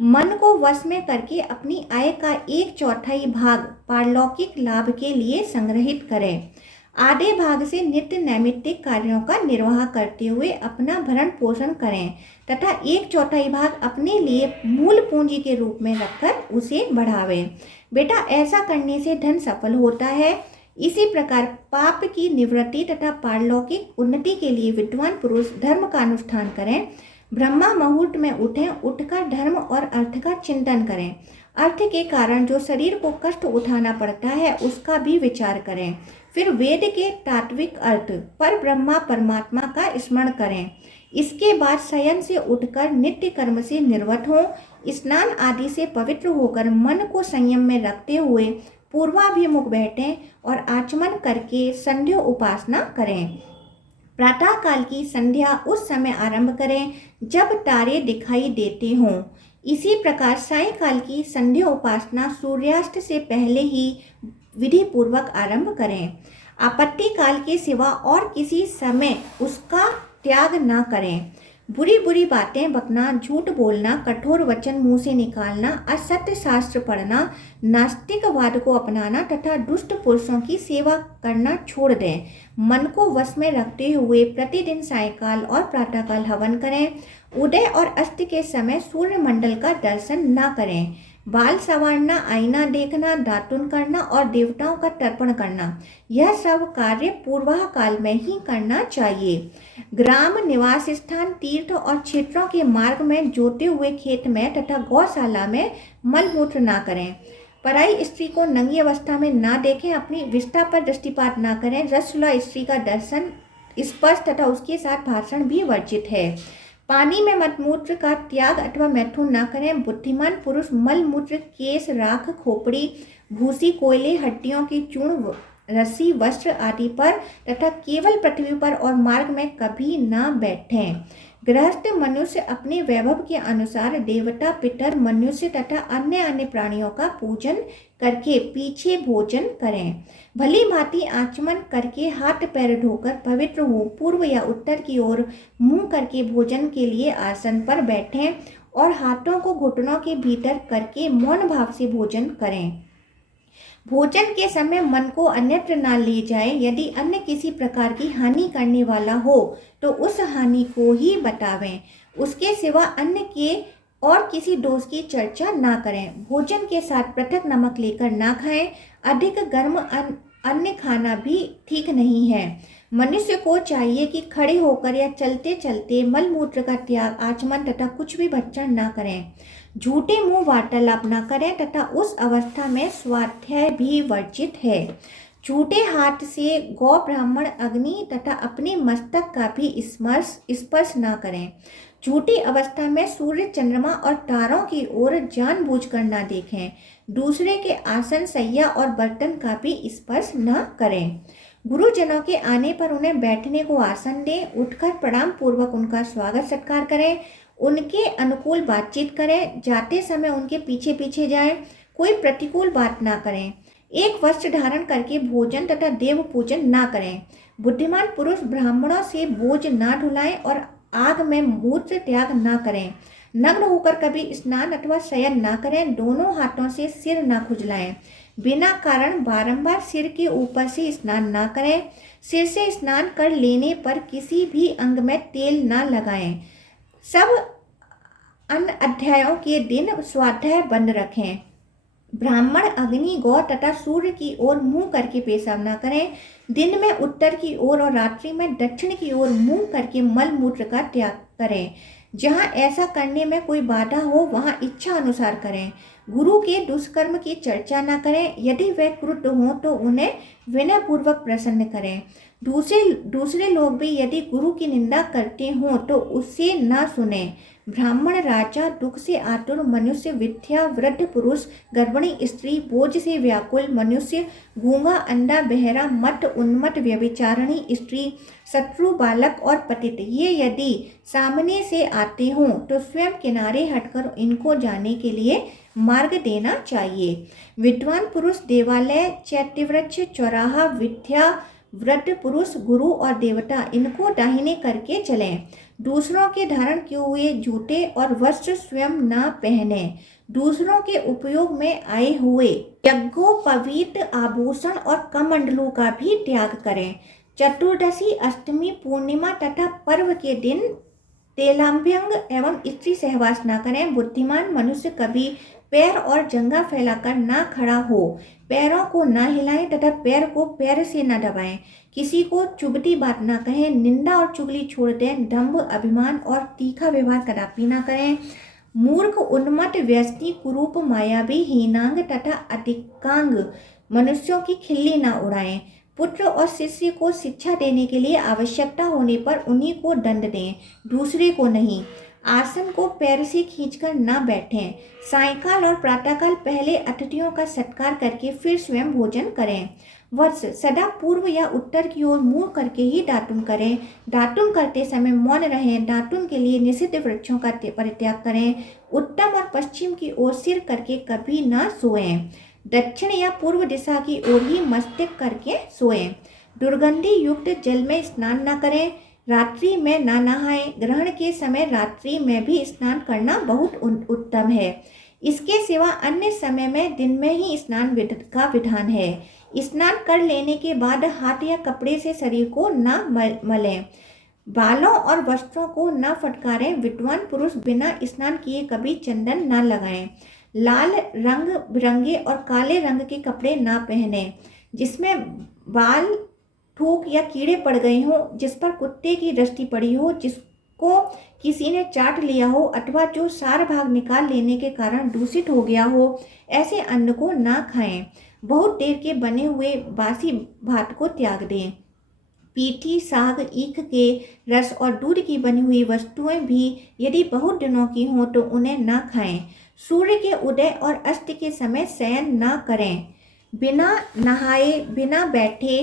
मन को वश में करके अपनी आय का 1/4 भाग पारलौकिक लाभ के लिए संग्रहित करें। आधे भाग से नित्य नैमित्तिक कार्यों का निर्वाह करते हुए अपना भरण पोषण करें तथा एक चौथाई भाग अपने लिए मूल पूंजी के रूप में रखकर उसे बढ़ावें। बेटा, ऐसा करने से धन सफल होता है। इसी प्रकार पाप की निवृत्ति तथा पारलौकिक उन्नति के लिए विद्वान पुरुष धर्म का अनुष्ठान करें। ब्रह्मा मुहूर्त में उठें, उठकर धर्म और अर्थ का चिंतन करें। अर्थ के कारण जो शरीर को कष्ट उठाना पड़ता है उसका भी विचार करें। फिर वेद के तात्विक अर्थ पर ब्रह्मा परमात्मा का स्मरण करें। इसके बाद शयन से उठकर नित्य कर्म से निर्वत हों। स्नान आदि से पवित्र होकर मन को संयम में रखते हुए पूर्वाभिमुख बैठें और आचमन करके संध्या उपासना करें। प्रातः काल की संध्या उस समय आरंभ करें जब तारे दिखाई देते हों। इसी प्रकार सायंकाल की संध्या उपासना सूर्यास्त से पहले ही विधि पूर्वक आरंभ करें। आपत्ति काल के सिवा और किसी समय उसका त्याग न करें। बुरी बुरी बातें बकना, झूठ बोलना, कठोर वचन मुंह से निकालना, असत्य शास्त्र पढ़ना, नास्तिकवाद को अपनाना तथा दुष्ट पुरुषों की सेवा करना छोड़ दें। मन को वश में रखते हुए प्रतिदिन सायंकाल और प्रातःकाल हवन करें। उदय और अस्त के समय सूर्य मंडल का दर्शन न करें। बाल संवारना, आईना देखना, दातुन करना और देवताओं का तर्पण करना, यह सब कार्य पूर्वाह काल में ही करना चाहिए। ग्राम, निवास स्थान, तीर्थ और क्षेत्रों के मार्ग में, जोते हुए खेत में तथा गौशाला में मलमूत्र ना करें। पराई स्त्री को नंगी अवस्था में ना देखें। अपनी विष्ठा पर दृष्टिपात ना करें। रसलुला स्त्री का दर्शन, स्पर्श तथा उसके साथ भाषण भी वर्जित है। पानी में मलमूत्र का त्याग अथवा मैथुन न करें। बुद्धिमान पुरुष मलमूत्र, केश, राख, खोपड़ी, भूसी, कोयले, हड्डियों की चूर्ण, रस्सी, वस्त्र आदि पर तथा केवल पृथ्वी पर और मार्ग में कभी न बैठें। गृहस्थ मनुष्य अपने वैभव के अनुसार देवता, पितर, मनुष्य तथा अन्य अन्य प्राणियों का पूजन करके पीछे भोजन करें। भली भांति आचमन करके हाथ पैर धोकर पवित्र हो पूर्व या उत्तर की ओर मुंह करके भोजन के लिए आसन पर बैठें और हाथों को घुटनों के भीतर करके मौन भाव से भोजन करें। भोजन के समय मन को अन्यत्र न ले जाए। यदि अन्य किसी प्रकार की हानि करने वाला हो तो उस हानि को ही बतावें। उसके सिवा अन्य के और किसी दोष की चर्चा ना करें। भोजन के साथ पृथक नमक लेकर ना खाएं। अधिक गर्म अन्य खाना भी ठीक नहीं है। मनुष्य को चाहिए कि खड़े होकर या चलते चलते मलमूत्र का त्याग, आचमन तथा कुछ भी भक्षण ना करें। झूठे मुंह वार्तालाप न करें तथा उस अवस्था में स्वाध्याय भी वर्जित है। झूठे हाथ से गौ, ब्राह्मण, अग्नि तथा अपने मस्तक का भी स्पर्श न करें। झूठी अवस्था में सूर्य, चंद्रमा और तारों की ओर जानबूझकर न देखें। दूसरे के आसन, सैया और बर्तन का भी स्पर्श न करें। गुरुजनों के आने पर उन्हें बैठने को आसन दें। उठकर प्रणाम पूर्वक उनका स्वागत सत्कार करें। उनके अनुकूल बातचीत करें। जाते समय उनके पीछे पीछे जाएं। कोई प्रतिकूल बात ना करें। एक वस्त्र धारण करके भोजन तथा देव पूजन ना करें। बुद्धिमान पुरुष ब्राह्मणों से बोझ ना ढुलाएं और आग में मूत्र त्याग ना करें। नग्न होकर कभी स्नान अथवा शयन ना करें। दोनों हाथों से सिर ना खुजलाएं। बिना कारण बारंबार सिर के ऊपर से स्नान ना करें। सिर से स्नान कर लेने पर किसी भी अंग में तेल ना लगाएं। सब अन्य अध्यायों के दिन स्वाध्याय बंद रखें। ब्राह्मण अग्नि, गौ तथा सूर्य की ओर मुंह करके पेशाब न करें। दिन में उत्तर की ओर और रात्रि में दक्षिण की ओर मुंह करके मल मूत्र का त्याग करें। जहाँ ऐसा करने में कोई बाधा हो वहाँ इच्छा अनुसार करें। गुरु के दुष्कर्म की चर्चा न करें। यदि वे क्रुद्ध हों तो उन्हें विनयपूर्वक प्रसन्न करें। दूसरे लोग भी यदि गुरु की निंदा करते हों तो उससे न सुने। ब्राह्मण, राजा, दुख से आतुर मनुष्य, विद्या, वृद्ध पुरुष, गर्भिणी स्त्री, बोझ से व्याकुल मनुष्य, गूंगा, अंधा, बहरा, मत, उन्मत्त, व्यभिचारिणी स्त्री, शत्रु, बालक और पतित, ये यदि सामने से आते हों तो स्वयं किनारे हटकर इनको जाने के लिए मार्ग देना चाहिए। विद्वान पुरुष देवालय, चैत्यवृक्ष, चौराहा, विद्या, वृद्ध पुरुष, गुरु और देवता, इनको दाहिने करके चलें। दूसरों के धारण किए हुए जूते और वस्त्र स्वयं न पहने। दूसरों के उपयोग में आए हुए यज्ञोपवीत आभूषण और कमंडलों का भी त्याग करें। चतुर्दशी, अष्टमी, पूर्णिमा तथा पर्व के दिन तेलाभ्यंग एवं स्त्री सहवास न करें। बुद्धिमान मनुष्य कभी पैर और जंघा फैलाकर न खड़ा हो, पैरों को न हिलाएं तथा पैर को पैर से न दबाएं। किसी को चुभती बात न कहें, निंदा और चुगली छोड़ दें। दंभ, अभिमान और तीखा व्यवहार कदापि न करें। मूर्ख, उन्मत्त, व्यसनी, कुरूप, मायावी, हीनांग तथा अधिकांग मनुष्यों की खिल्ली न उड़ाएं। पुत्र और शिष्य को शिक्षा देने के लिए आवश्यकता होने पर उन्हीं को दंड दें, दूसरे को नहीं। आसन को पैर से खींचकर न बैठें। सायंकाल और प्रातःकाल पहले अतिथियों का सत्कार करके फिर स्वयं भोजन करें। वर्ष सदा पूर्व या उत्तर की ओर मुंह करके ही दातुन करें। दातुन करते समय मौन रहें। दातुन के लिए निषिद्ध वृक्षों का परित्याग करें। उत्तम और पश्चिम की ओर सिर करके कभी न सोएं। दक्षिण या पूर्व दिशा की ओर ही मस्तक करके सोएं। दुर्गंधि युक्त जल में स्नान न करें। रात्रि में न नहाएं। ग्रहण के समय रात्रि में भी स्नान करना बहुत उत्तम है। इसके सिवा अन्य समय में दिन में ही स्नान का विधान है। स्नान कर लेने के बाद हाथ या कपड़े से शरीर को न मलें। बालों और वस्त्रों को न फटकारें। विद्वान पुरुष बिना स्नान किए कभी चंदन न लगाएं। लाल, रंग बिरंगे और काले रंग के कपड़े न पहने जिसमें बाल, थूक या कीड़े पड़ गए हों, जिस पर कुत्ते की दृष्टि पड़ी हो, जिसको किसी ने चाट लिया हो अथवा जो सार भाग निकाल लेने के कारण दूषित हो गया हो, ऐसे अन्न को न खाएं। बहुत देर के बने हुए बासी भात को त्याग दें। पीठी, साग, ईख के रस और दूध की बनी हुई वस्तुएं भी यदि बहुत दिनों की हों तो उन्हें न खाएं। सूर्य के उदय और अस्त के समय शयन न करें। बिना नहाए, बिना बैठे,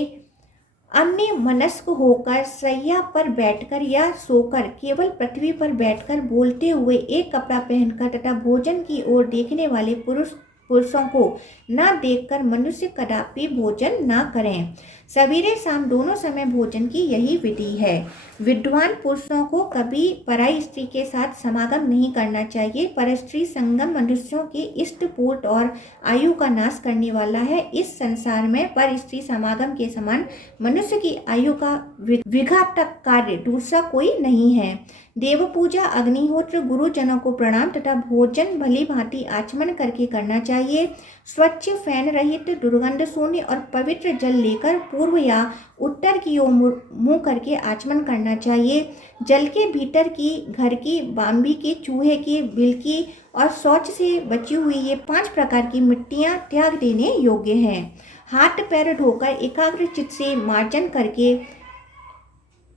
अन्य मनस्क होकर, शैया पर बैठकर या सोकर, केवल पृथ्वी पर बैठकर, बोलते हुए, एक कपड़ा पहनकर तथा भोजन की ओर देखने वाले पुरुषों को न देखकर मनुष्य कदापि भोजन न करें। सवेरे शाम दोनों समय भोजन की यही विधि है। विद्वान पुरुषों को कभी पराई स्त्री के साथ समागम नहीं करना चाहिए। परस्त्री संगम मनुष्यों के इष्टपूर्त और आयु का नाश करने वाला है। इस संसार में पर स्त्री समागम के समान मनुष्य की आयु का विघातक कार्य दूसरा कोई नहीं है। देव पूजा, अग्निहोत्र, गुरुजनों को प्रणाम तथा भोजन भली भांति आचमन करके करना चाहिए। स्वच्छ, फैन रहित, दुर्गंध शून्य और पवित्र जल लेकर पूर्व या उत्तर की ओर मुंह करके आचमन करना चाहिए। जल के भीतर की, घर की, बाम्बी की, चूहे की, बिल की और शौच से बची हुई ये 5 प्रकार की मिट्टियां त्याग देने योग्य हैं। हाथ पैर धोकर एकाग्र चित्त से मार्जन करके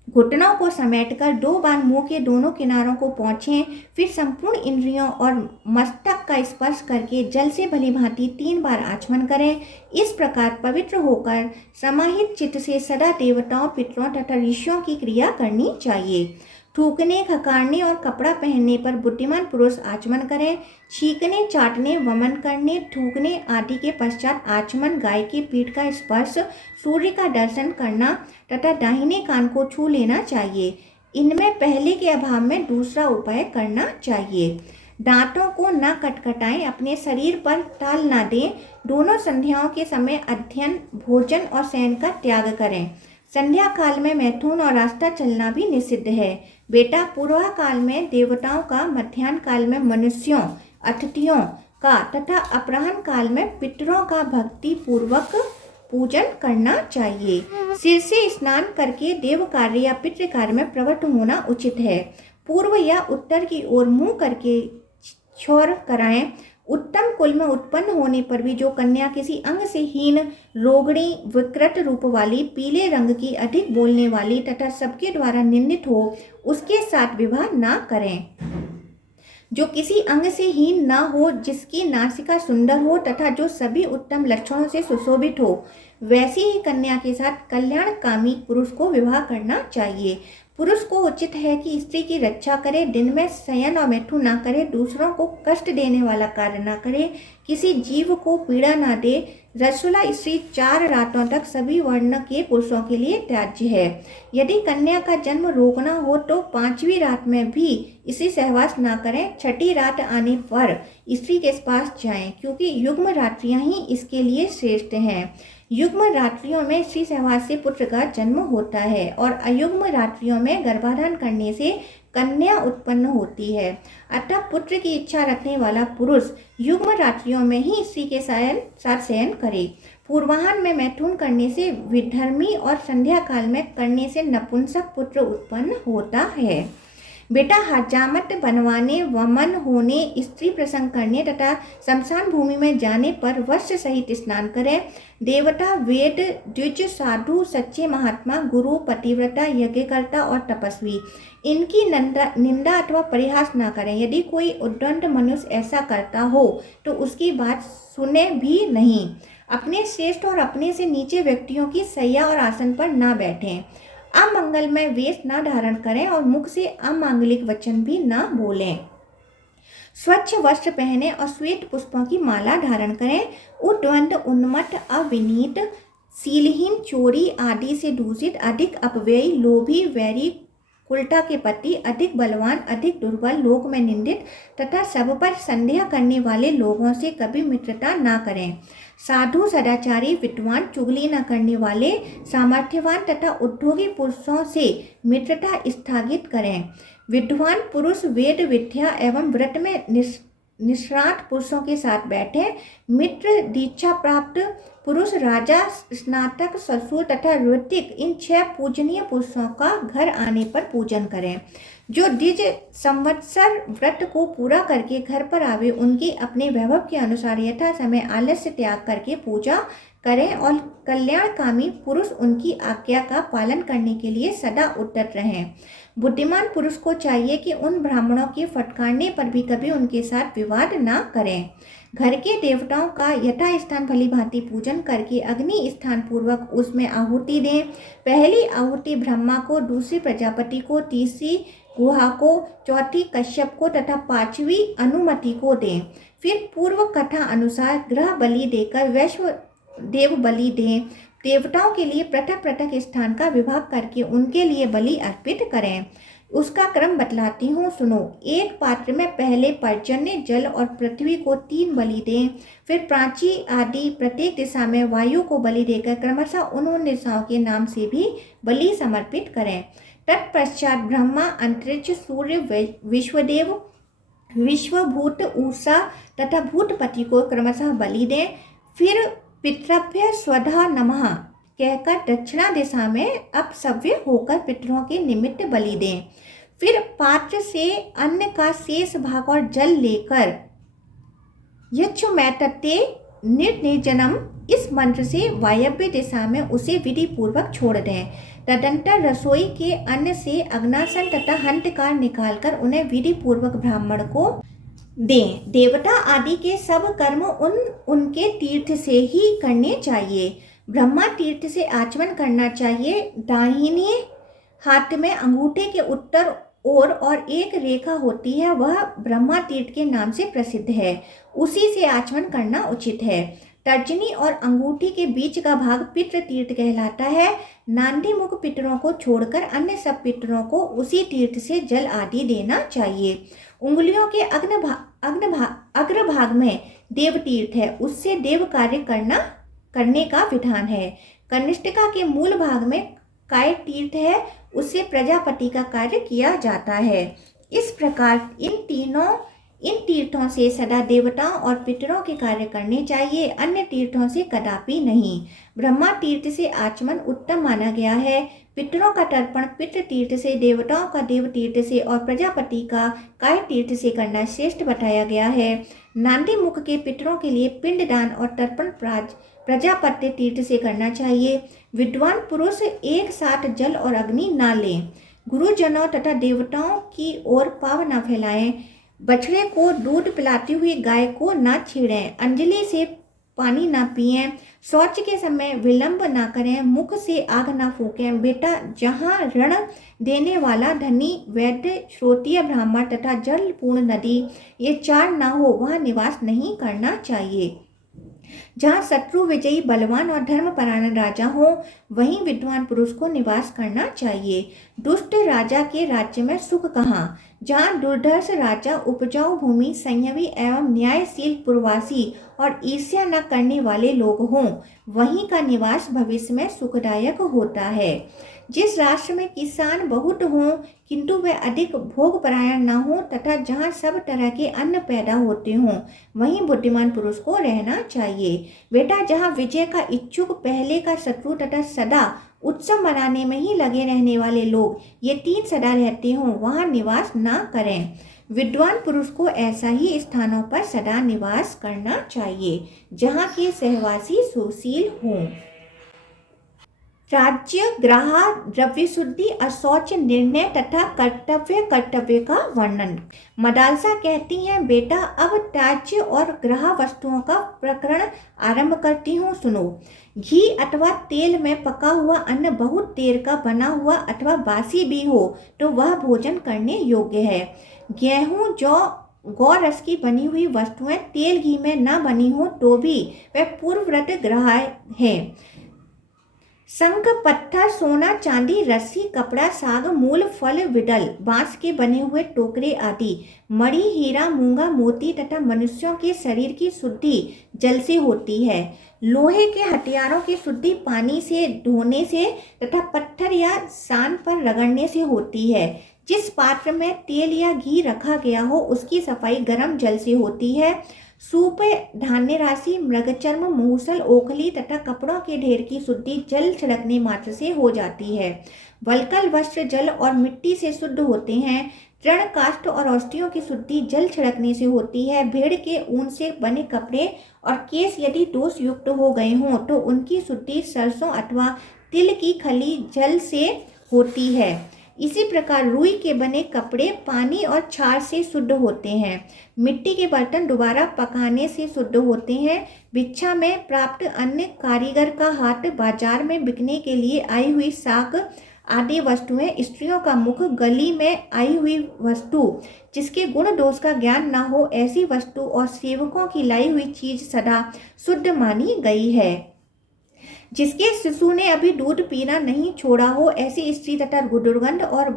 घुटनों को समेटकर 2 बार मुंह के दोनों किनारों को पोंछें। फिर संपूर्ण इंद्रियों और मस्तक का स्पर्श करके जल से भली भांति 3 बार आचमन करें। इस प्रकार पवित्र होकर समाहित चित्त से सदा देवताओं, पितरों तथा ऋषियों की क्रिया करनी चाहिए। थूकने, खकारने और कपड़ा पहनने पर बुद्धिमान पुरुष आचमन करें। छींकने, चाटने, वमन करने, थूकने आदि के पश्चात आचमन, गाय की पीठ का स्पर्श, सूर्य का दर्शन करना तथा दाहिने कान को छू लेना चाहिए। इनमें पहले के अभाव में दूसरा उपाय करना चाहिए। दांतों को न कटकटाएं, अपने शरीर पर ताल न दें। दोनों संध्याओं के समय अध्ययन, भोजन और शयन का त्याग करें। संध्या काल में मैथुन और रास्ता चलना भी निषिद्ध है। बेटा, पूर्वा काल में देवताओं का, मध्याह्न काल में मनुष्यों, अतिथियों का तथा अपराह्न काल में पितरों का भक्ति पूर्वक पूजन करना चाहिए। सिर से स्नान करके देव कार्य या पितृ कार्य में प्रवृत्त होना उचित है। पूर्व या उत्तर की ओर मुंह करके क्षौर कराएं। उत्तम कुल में उत्पन्न होने पर भी जो कन्या किसी अंग से हीन, रोगणी, विकृत रूप वाली, पीले रंग की, अधिक बोलने वाली तथा सबके द्वारा निंदित हो, उसके साथ विवाह न करें। जो किसी अंग से हीन न हो, जिसकी नासिका सुंदर हो तथा जो सभी उत्तम लक्षणों से सुशोभित हो, वैसी ही कन्या के साथ कल्याणकामी पुरुष को विवाह करना चाहिए। पुरुष को उचित है कि स्त्री की रक्षा करे, दिन में शयन और मैथुन न करे, दूसरों को कष्ट देने वाला कार्य न करे, किसी जीव को पीड़ा न दे। रसोला स्त्री 4 रातों तक सभी वर्ण के पुरुषों के लिए त्याज्य है। यदि कन्या का जन्म रोकना हो तो 5वीं रात में भी इसी सहवास न करें। 6ठी रात आने पर स्त्री के पास जाएं, क्योंकि युग्म रात्रियां ही इसके लिए श्रेष्ठ हैं। युग्म रात्रियों में स्त्री सहवास से पुत्र का जन्म होता है और अयुग्म रात्रियों में गर्भाधान करने से कन्या उत्पन्न होती है। अतः पुत्र की इच्छा रखने वाला पुरुष युग्म रात्रियों में ही स्त्री के साथ शयन करे। पूर्वाह्न में मैथुन करने से विधर्मी और संध्या काल में करने से नपुंसक पुत्र उत्पन्न होता है। बेटा हजामत बनवाने, वमन होने, स्त्री प्रसंग करने तथा शमशान भूमि में जाने पर वस्त्र सहित स्नान करें। देवता, वेद, द्विज, साधु, सच्चे महात्मा, गुरु, पतिव्रता, यज्ञकर्ता और तपस्वी इनकी निंदा अथवा परिहास न करें। यदि कोई उद्दंड मनुष्य ऐसा करता हो तो उसकी बात सुने भी नहीं। अपने श्रेष्ठ और अपने से नीचे व्यक्तियों की शैया और आसन पर न बैठें। अमंगलमय वेश न धारण करें और मुख से अमांगलिक वचन भी न बोलें। स्वच्छ वस्त्र पहने और श्वेत पुष्पों की माला धारण करें। उद्वंद, उन्मत्त, अविनीत, शीलहीन, चोरी आदि से दूषित, अधिक अपव्ययी, लोभी, वैरी, उल्टा के पति, अधिक बलवान, अधिक दुर्बल, लोक में निंदित तथा सब पर संदेह करने वाले लोगों से कभी मित्रता ना करें। साधु, सदाचारी, विद्वान, चुगली न करने वाले, सामर्थ्यवान तथा उद्योगी पुरुषों से मित्रता स्थगित करें। विद्वान पुरुष वेद विद्या एवं व्रत में निष्णात पुरुषों के साथ बैठें। मित्र, दीक्षा प्राप्त पुरुष, राजा, स्नातक, ससुर तथा ऋतिक इन 6 पूजनीय पुरुषों का घर आने पर पूजन करें। जो द्विज संवत्सर व्रत को पूरा करके घर पर आवे, उनकी अपने वैभव के अनुसार यथा समय आलस्य त्याग करके पूजा करें और कल्याणकामी पुरुष उनकी आज्ञा का पालन करने के लिए सदा उद्यत रहें। बुद्धिमान पुरुष को चाहिए कि उन ब्राह्मणों के फटकारने पर भी कभी उनके साथ विवाद न करें। घर के देवताओं का यथास्थान भली भांति पूजन करके अग्नि स्थान पूर्वक उसमें आहुति दें। पहली आहुति ब्रह्मा को, दूसरी प्रजापति को, तीसरी गुहा को, चौथी कश्यप को तथा 5वीं अनुमति को दें। फिर पूर्व कथा अनुसार ग्रह बलि देकर वैश्व देव बलि दें। देवताओं के लिए पृथक पृथक स्थान का विभाग करके उनके लिए बलि अर्पित करें। उसका क्रम बतलाती हूँ, सुनो। एक पात्र में पहले पर्जन्य, जल और पृथ्वी को 3 बलि दें। फिर प्राची आदि प्रत्येक दिशा में वायु को बलि देकर क्रमशः उन दिशाओं के नाम से भी बलि समर्पित करें। तत्पश्चात ब्रह्मा, अंतरिक्ष, सूर्य, विश्वदेव, विश्वभूत, उषा तथा भूतपति को क्रमशः बलि दें। फिर पितृभ्य स्वधा नमः कहकर दक्षिणा दिशा में अपसव्य होकर पितरों के निमित्त बलि दें। फिर पात्र से अन्न का शेष भाग और जल लेकर यच्छुमैतते निर्निर्जनम इस मंत्र से वायव्य दिशा में उसे विधि पूर्वक छोड़ दें। तदंतर रसोई के अन्न से अग्नासन तथा हंतकार निकालकर उन्हें विधि पूर्वक ब्राह्मण को दें। देवता आदि के सब कर्म उनके तीर्थ से ही करने चाहिए। ब्रह्मा तीर्थ से आचमन करना चाहिए। दाहिने हाथ में अंगूठे के उत्तर ओर और एक रेखा होती है, वह ब्रह्मा तीर्थ के नाम से प्रसिद्ध है, उसी से आचमन करना उचित है। तर्जनी और अंगूठी के बीच का भाग पितृ तीर्थ कहलाता है। नांदी मुख पितरों को छोड़कर अन्य सब पितरों को उसी तीर्थ से जल आदि देना चाहिए। उंगलियों के अग्रभाग में देव तीर्थ है, उससे देव कार्य करने का विधान है। कनिष्ठिका के मूल भाग में काय तीर्थ है, उससे प्रजापति का कार्य किया जाता है। इस प्रकार इन तीर्थों से सदा देवताओं और पितरों के कार्य करने चाहिए, अन्य तीर्थों से कदापि नहीं। ब्रह्मा तीर्थ से आचमन उत्तम माना गया है। पितरों का तर्पण पितृ तीर्थ से, देवताओं का देव तीर्थ से और प्रजापति का काय तीर्थ से करना श्रेष्ठ बताया गया है। नांदी मुख के पितरों के लिए पिंडदान और तर्पण प्रजापत्य तीर्थ से करना चाहिए। विद्वान पुरुष एक साथ जल और अग्नि न लें। गुरुजनों तथा देवताओं की ओर पाव न फैलाएं। बछड़े को दूध पिलाती हुई गाय को न छेड़ें। अंजलि से पानी ना पिएं, शौच के समय विलंब ना करें, मुख से आग ना फूकें। बेटा, जहाँ ऋण देने वाला धनी, वैद्य, श्रोत्रिय, ब्राह्मण तथा जल पूर्ण नदी ये चार ना हो वहाँ निवास नहीं करना चाहिए। जहाँ शत्रु विजयी, बलवान और धर्मपरायण राजा हो वहीं विद्वान पुरुष को निवास करना चाहिए। दुष्ट राजा के राज्य में सुख कहाँ? जहाँ दुर्धर्ष राजा, उपजाऊ भूमि, संयमी एवं न्यायशील पुरवासी और ईर्ष्या न करने वाले लोग हों वहीं का निवास भविष्य में सुखदायक होता है। जिस राष्ट्र में किसान बहुत हों किंतु वे अधिक भोगपरायण न हों तथा जहाँ सब तरह के अन्न पैदा होते हों वहीं बुद्धिमान पुरुष को रहना चाहिए। बेटा, जहाँ विजय का इच्छुक, पहले का शत्रु तथा सदा उत्सव मनाने में ही लगे रहने वाले लोग ये तीन सदा रहते हों वहाँ निवास न करें। विद्वान पुरुष को ऐसा ही स्थानों पर सदा निवास करना चाहिए जहाँ के सहवासी सुशील हों। राज्य, ग्रह, द्रव्य शुद्धि, अशौच, निर्णय तथा कर्तव्य का वर्णन। मदालसा कहती हैं, बेटा अब त्याज्य और ग्रह वस्तुओं का प्रकरण आरंभ करती हूँ, सुनो। घी अथवा तेल में पका हुआ अन्न बहुत देर का बना हुआ अथवा बासी भी हो तो वह भोजन करने योग्य है। गेहूँ, जौ, गौ रस की बनी हुई वस्तुएं तेल घी में न बनी हो तो भी वह पूर्वव्रत ग्राह्य है। शंख, पत्थर, सोना, चांदी, रस्सी, कपड़ा, साग, मूल, फल, विडल, बांस के बने हुए टोकरे आदि, मणि, हीरा, मूंगा, मोती तथा मनुष्यों के शरीर की शुद्धि जल से होती है। लोहे के हथियारों की शुद्धि पानी से धोने से तथा पत्थर या सान पर रगड़ने से होती है। जिस पात्र में तेल या घी रखा गया हो उसकी सफाई गर्म जल से होती है। सूप, धान्य राशि, मृगचर्म, मूसल, ओखली तथा कपड़ों के ढेर की शुद्धि जल छिड़कने मात्र से हो जाती है। वल्कल, वस्त्र, जल और मिट्टी से शुद्ध होते हैं। तृण, काष्ठ और औषधियों की शुद्धि जल छिड़कने से होती है। भेड़ के ऊन से बने कपड़े और केस यदि दोष युक्त हो गए हों तो उनकी शुद्धि सरसों अथवा तिल की खली जल से होती है। इसी प्रकार रुई के बने कपड़े पानी और क्षार से शुद्ध होते हैं। मिट्टी के बर्तन दोबारा पकाने से शुद्ध होते हैं। भिक्षा में प्राप्त अन्न, कारीगर का हाथ, बाजार में बिकने के लिए आई हुई साख आदि वस्तुएं, स्त्रियों का मुख, गली में आई हुई वस्तु जिसके गुण दोष का ज्ञान न हो ऐसी वस्तु और सेवकों की लाई हुई चीज सदा शुद्ध मानी गई है। जिसके शिशु ने अभी दूध पीना नहीं छोड़ा हो ऐसी स्त्री तथा दुर्गंध और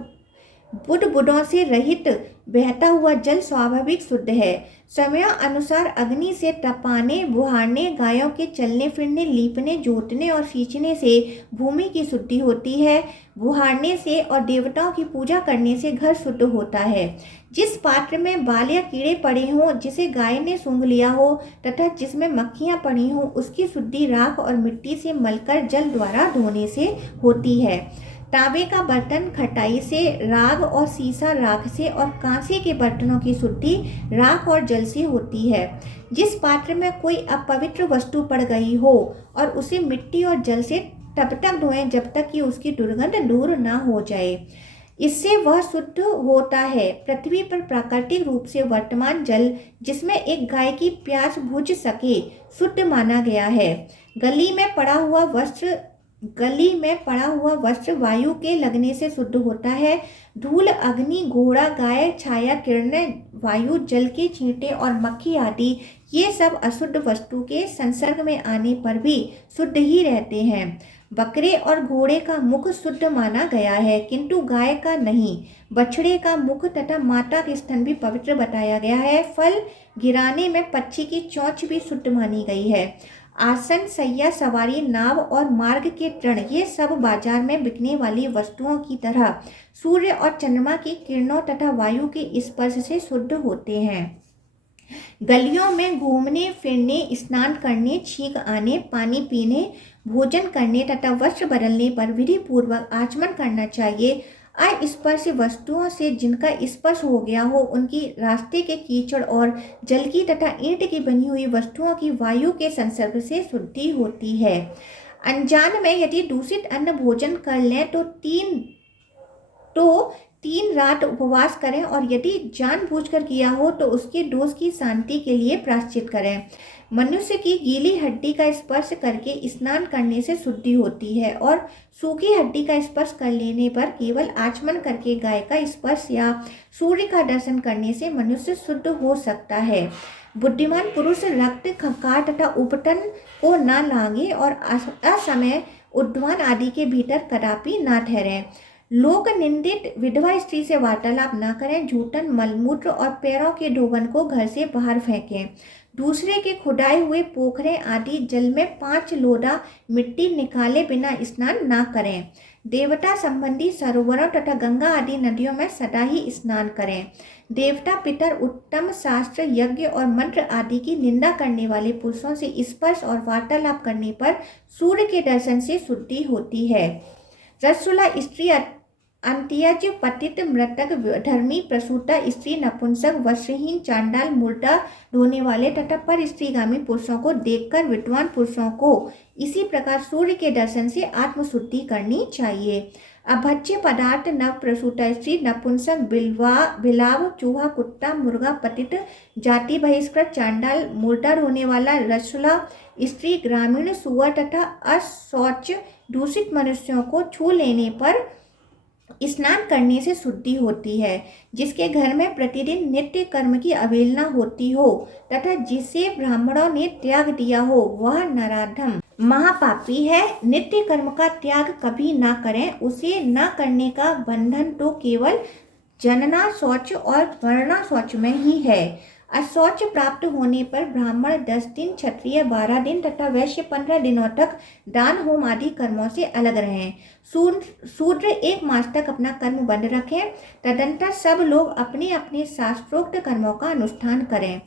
बुदबुदों से रहित बहता हुआ जल स्वाभाविक शुद्ध है। समय अनुसार अग्नि से तपाने, बुहारने, गायों के चलने फिरने, लीपने, जोतने और सींचने से भूमि की शुद्धि होती है। बुहारने से और देवताओं की पूजा करने से घर शुद्ध होता है। जिस पात्र में बाल या कीड़े पड़े हों, जिसे गाय ने सूंघ लिया हो तथा जिसमें मक्खियां पड़ी हों उसकी शुद्धि राख और मिट्टी से मलकर जल द्वारा धोने से होती है। तांबे का बर्तन खटाई से, राग और सीसा राख से और कांसे के बर्तनों की शुद्धि राख और जल से होती है। जिस पात्र में कोई अपवित्र वस्तु पड़ गई हो और उसे मिट्टी और जल से तब तक धोएं जब तक कि उसकी दुर्गंध दूर न हो जाए, इससे वह शुद्ध होता है। पृथ्वी पर प्राकृतिक रूप से वर्तमान जल जिसमें एक गाय की प्यास बुझ सके शुद्ध माना गया है। गली में पड़ा हुआ वस्त्र वायु के लगने से शुद्ध होता है। धूल, अग्नि, घोड़ा, गाय, छाया, किरणें, वायु, जल के छींटे और मक्खी आदि ये सब अशुद्ध वस्तु के संसर्ग में आने पर भी शुद्ध ही रहते हैं। बकरे और घोड़े का मुख शुद्ध माना गया है किंतु गाय का नहीं। बछड़े का मुख तथा माता के स्तन भी पवित्र बताया गया है। फल गिराने में पक्षी की चोंच भी शुद्ध मानी गई है। आसन, सैया, सवारी, नाव और मार्ग के तृण ये सब बाजार में बिकने वाली वस्तुओं की तरह सूर्य और चंद्रमा की किरणों तथा वायु के स्पर्श से शुद्ध होते हैं। गलियों में घूमने फिरने, स्नान करने, छींक आने, पानी पीने, भोजन करने तथा वस्त्र बदलने पर विधि पूर्वक आचमन करना चाहिए। अस्पर्श वस्तुओं से जिनका स्पर्श हो गया हो उनकी रास्ते के कीचड़ और जल की तथा ईंट की बनी हुई वस्तुओं की वायु के संसर्ग से शुद्धि होती है। अनजान में यदि दूषित अन्न भोजन कर लें तो 3 रात उपवास करें और यदि जानबूझकर किया हो तो उसके दोष की शांति के लिए प्रायश्चित करें। मनुष्य की गीली हड्डी का स्पर्श करके स्नान करने से शुद्धि होती है और सूखी हड्डी का स्पर्श कर लेने पर केवल आचमन करके गाय का स्पर्श या सूर्य का दर्शन करने से मनुष्य शुद्ध हो सकता है। बुद्धिमान पुरुष रक्त, खंकार तथा उपटन को न लांगे और असमय उद्वान आदि के भीतर कदापि न ठहरें। लोक निंदित विधवा स्त्री से वार्तालाप न करें। झूठन, मलमूत्र और पैरों के धोवन को घर से बाहर फेंकें। दूसरे के खुदाए हुए पोखरे आदि जल में 5 लोटा मिट्टी निकाले बिना स्नान न करें। देवता संबंधी सरोवरों तथा गंगा आदि नदियों में सदा ही स्नान करें। देवता, पितर, उत्तम शास्त्र, यज्ञ और मंत्र आदि की निंदा करने वाले पुरुषों से स्पर्श और वार्तालाप करने पर सूर्य के दर्शन से शुद्धि होती है। रसुला स्त्री, अंत्यज, पतित, मृतक, धर्मी, प्रसूता स्त्री, नपुंसक, वस्त्रहीन, चांडाल, मुर्दा ढोने वाले तथा पर स्त्रीगामी पुरुषों को देखकर विद्वान पुरुषों को इसी प्रकार सूर्य के दर्शन से आत्मशुद्धि करनी चाहिए। अभज्य पदार्थ, नव प्रसूता स्त्री, नपुंसक, बिलाव, चूहा, कुत्ता, मुर्गा, पतित, जाति बहिष्कृत, चांडाल, मुर्दा ढोने वाला, रसुला स्त्री, ग्रामीण, सुअर तथा अशौच दूषित मनुष्यों को छू लेने पर स्नान करने से शुद्धि होती है। जिसके घर में प्रतिदिन नित्य कर्म की अवहेलना होती हो तथा जिसे ब्राह्मणों ने त्याग दिया हो वह नराधम महापापी है। नित्य कर्म का त्याग कभी ना करें। उसे न करने का बंधन तो केवल जनना शौच और वर्णा शौच में ही है। अशौच प्राप्त होने पर ब्राह्मण 10 दिन, क्षत्रिय 12 दिन तथा वैश्य 15 दिनों तक दान, होम आदि कर्मों से अलग रहें। शूद्र 1 मास तक अपना कर्म बंद रखें। तदंतर सब लोग अपने अपने शास्त्रोक्त कर्मों का अनुष्ठान करें।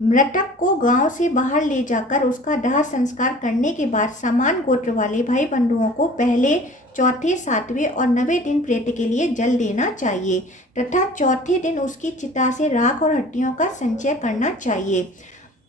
मृतक को गांव से बाहर ले जाकर उसका दाह संस्कार करने के बाद समान गोत्र वाले भाई बंधुओं को पहले, चौथे, 7वें और 9वें दिन प्रेत के लिए जल देना चाहिए तथा चौथे दिन उसकी चिता से राख और हड्डियों का संचय करना चाहिए।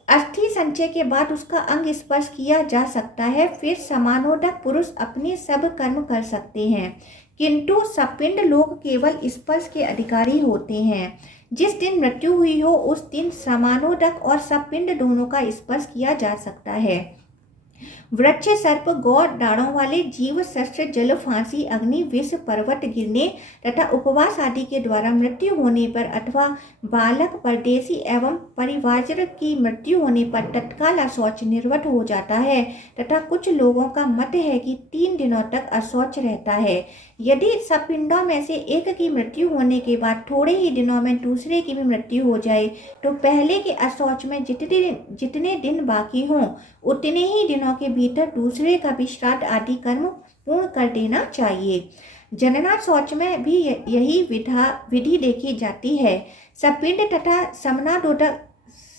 अस्थि संचय के बाद उसका अंग स्पर्श किया जा सकता है। फिर समानोदक पुरुष अपने सब कर्म कर सकते हैं, किंतु सपिंड लोग केवल स्पर्श के अधिकारी होते हैं। जिस दिन मृत्यु हुई हो उस दिन समानोदक और सपिंड दोनों का स्पर्श किया जा सकता है। वृक्ष, सर्प, गौ, डाढ़ों वाले जीव, शस्त्र, जल, फांसी, अग्नि, विष, पर्वत गिरने तथा उपवास आदि के द्वारा मृत्यु होने पर अथवा बालक, परदेशी एवं परिवारजन की मृत्यु होने पर तत्काल अशौच निर्वट हो जाता है तथा कुछ लोगों का मत है कि 3 दिनों तक अशौच रहता है। यदि सपिंडों में से एक की मृत्यु होने के बाद थोड़े ही दिनों में दूसरे की भी मृत्यु हो जाए तो पहले के अशौच में जितने दिन बाकी हों उतने ही दिनों के भीतर दूसरे का भी श्राद्ध आदि कर्म पूर्ण कर देना चाहिए। जनना शौच में भी यही विधि देखी जाती है। सपिंड तथा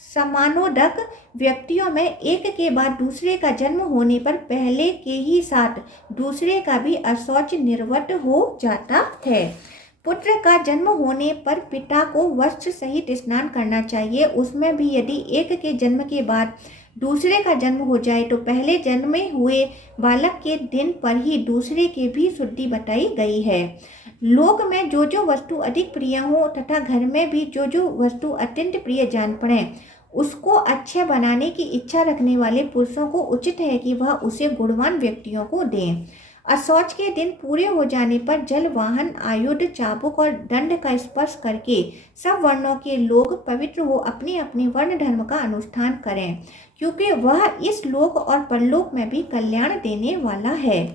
समानोदक व्यक्तियों में एक के बाद दूसरे का जन्म होने पर पहले के ही साथ दूसरे का भी अशौच निर्वट हो जाता है। पुत्र का जन्म होने पर पिता को वस्त्र सहित स्नान करना चाहिए। उसमें भी यदि एक के जन्म के बाद दूसरे का जन्म हो जाए तो पहले जन्मे हुए बालक के दिन पर ही दूसरे के भी शुद्धि बताई गई है। लोक में जो जो वस्तु अधिक प्रिय हो तथा घर में भी जो जो वस्तु अत्यंत प्रिय जान पड़े उसको अच्छे बनाने की इच्छा रखने वाले पुरुषों को उचित है कि वह उसे गुणवान व्यक्तियों को दें। अशौच के दिन पूरे हो जाने पर जल, वाहन, आयुध, चाबुक और दंड का स्पर्श करके सब वर्णों के लोग पवित्र हो अपने अपने वर्ण धर्म का अनुष्ठान करें, क्योंकि वह इस लोक और परलोक में भी कल्याण देने वाला है।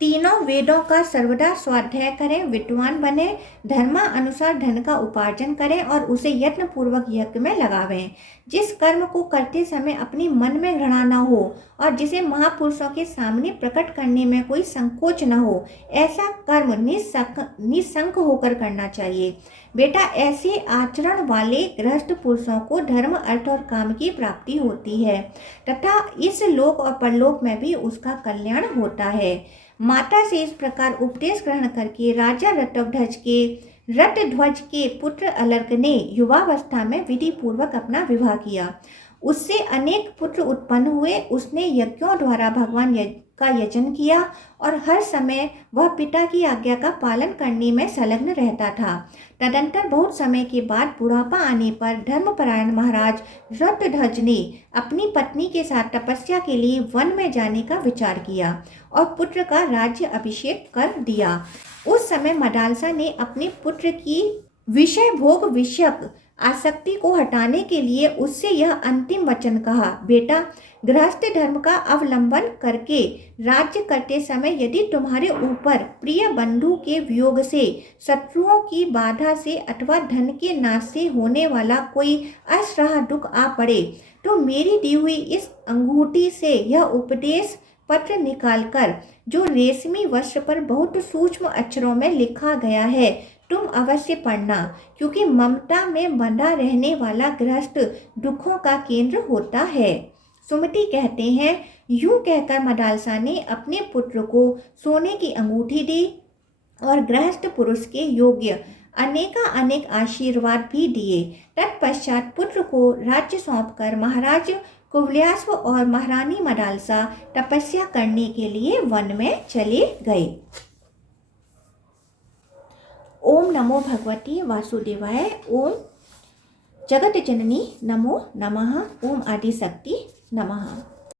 तीनों वेदों का सर्वदा स्वाध्याय करें, विद्वान बने, धर्मानुसार धन का उपार्जन करें और उसे यत्न पूर्वक यज्ञ में लगावें। जिस कर्म को करते समय अपनी मन में घृणा न हो और जिसे महापुरुषों के सामने प्रकट करने में कोई संकोच न हो, ऐसा कर्म निसंक होकर करना चाहिए। बेटा, ऐसे आचरण वाले गृहस्थ पुरुषों को धर्म, अर्थ और काम की प्राप्ति होती है तथा इस लोक और परलोक में भी उसका कल्याण होता है। माता से इस प्रकार उपदेश ग्रहण करके राजा रटध्वज के पुत्र अलर्क ने युवावस्था में विधि पूर्वक अपना विवाह किया। उससे अनेक पुत्र उत्पन्न हुए। उसने यज्ञों द्वारा भगवान का यजन किया और हर समय वह पिता की आज्ञा का पालन करने में संलग्न रहता था। तदंतर बहुत समय के बाद बुढ़ापा आने पर धर्मपरायण महाराज रत्नध्वज ने अपनी पत्नी के साथ तपस्या के लिए वन में जाने का विचार किया और पुत्र का राज्य अभिषेक कर दिया। उस समय मदालसा ने अपने पुत्र की विषय भोग विषयक आसक्ति को हटाने के लिए उससे यह अंतिम वचन कहा, बेटा, गृहस्थ धर्म का अवलंबन करके राज्य करते समय यदि तुम्हारे ऊपर प्रिय बंधु के वियोग से, शत्रुओं की बाधा से अथवा धन के नाश से होने वाला कोई असह्य दुख आ पड़े तो मेरी दी हुई इस अंगूठी से यह उपदेश पत्र निकालकर, जो रेशमी वस्त्र पर बहुत सूक्ष्म अक्षरों में लिखा गया है, तुम अवश्य पढ़ना, क्योंकि ममता में बंधा रहने वाला गृहस्थ दुखों का केंद्र होता है। सुमति कहते हैं, यूं कहकर मदालसा ने अपने पुत्र को सोने की अंगूठी दी और गृहस्थ पुरुष के योग्य अनेक आशीर्वाद भी दिए। तत्पश्चात पुत्र को राज्य सौंपकर महाराज कुवलयाश्व और महारानी मदालसा तपस्या करने के लिए वन में चले गए। ओम नमो भगवते वासुदेवाय। ओम जगत जननी नमो नमः। ओम आदिशक्ति नमः।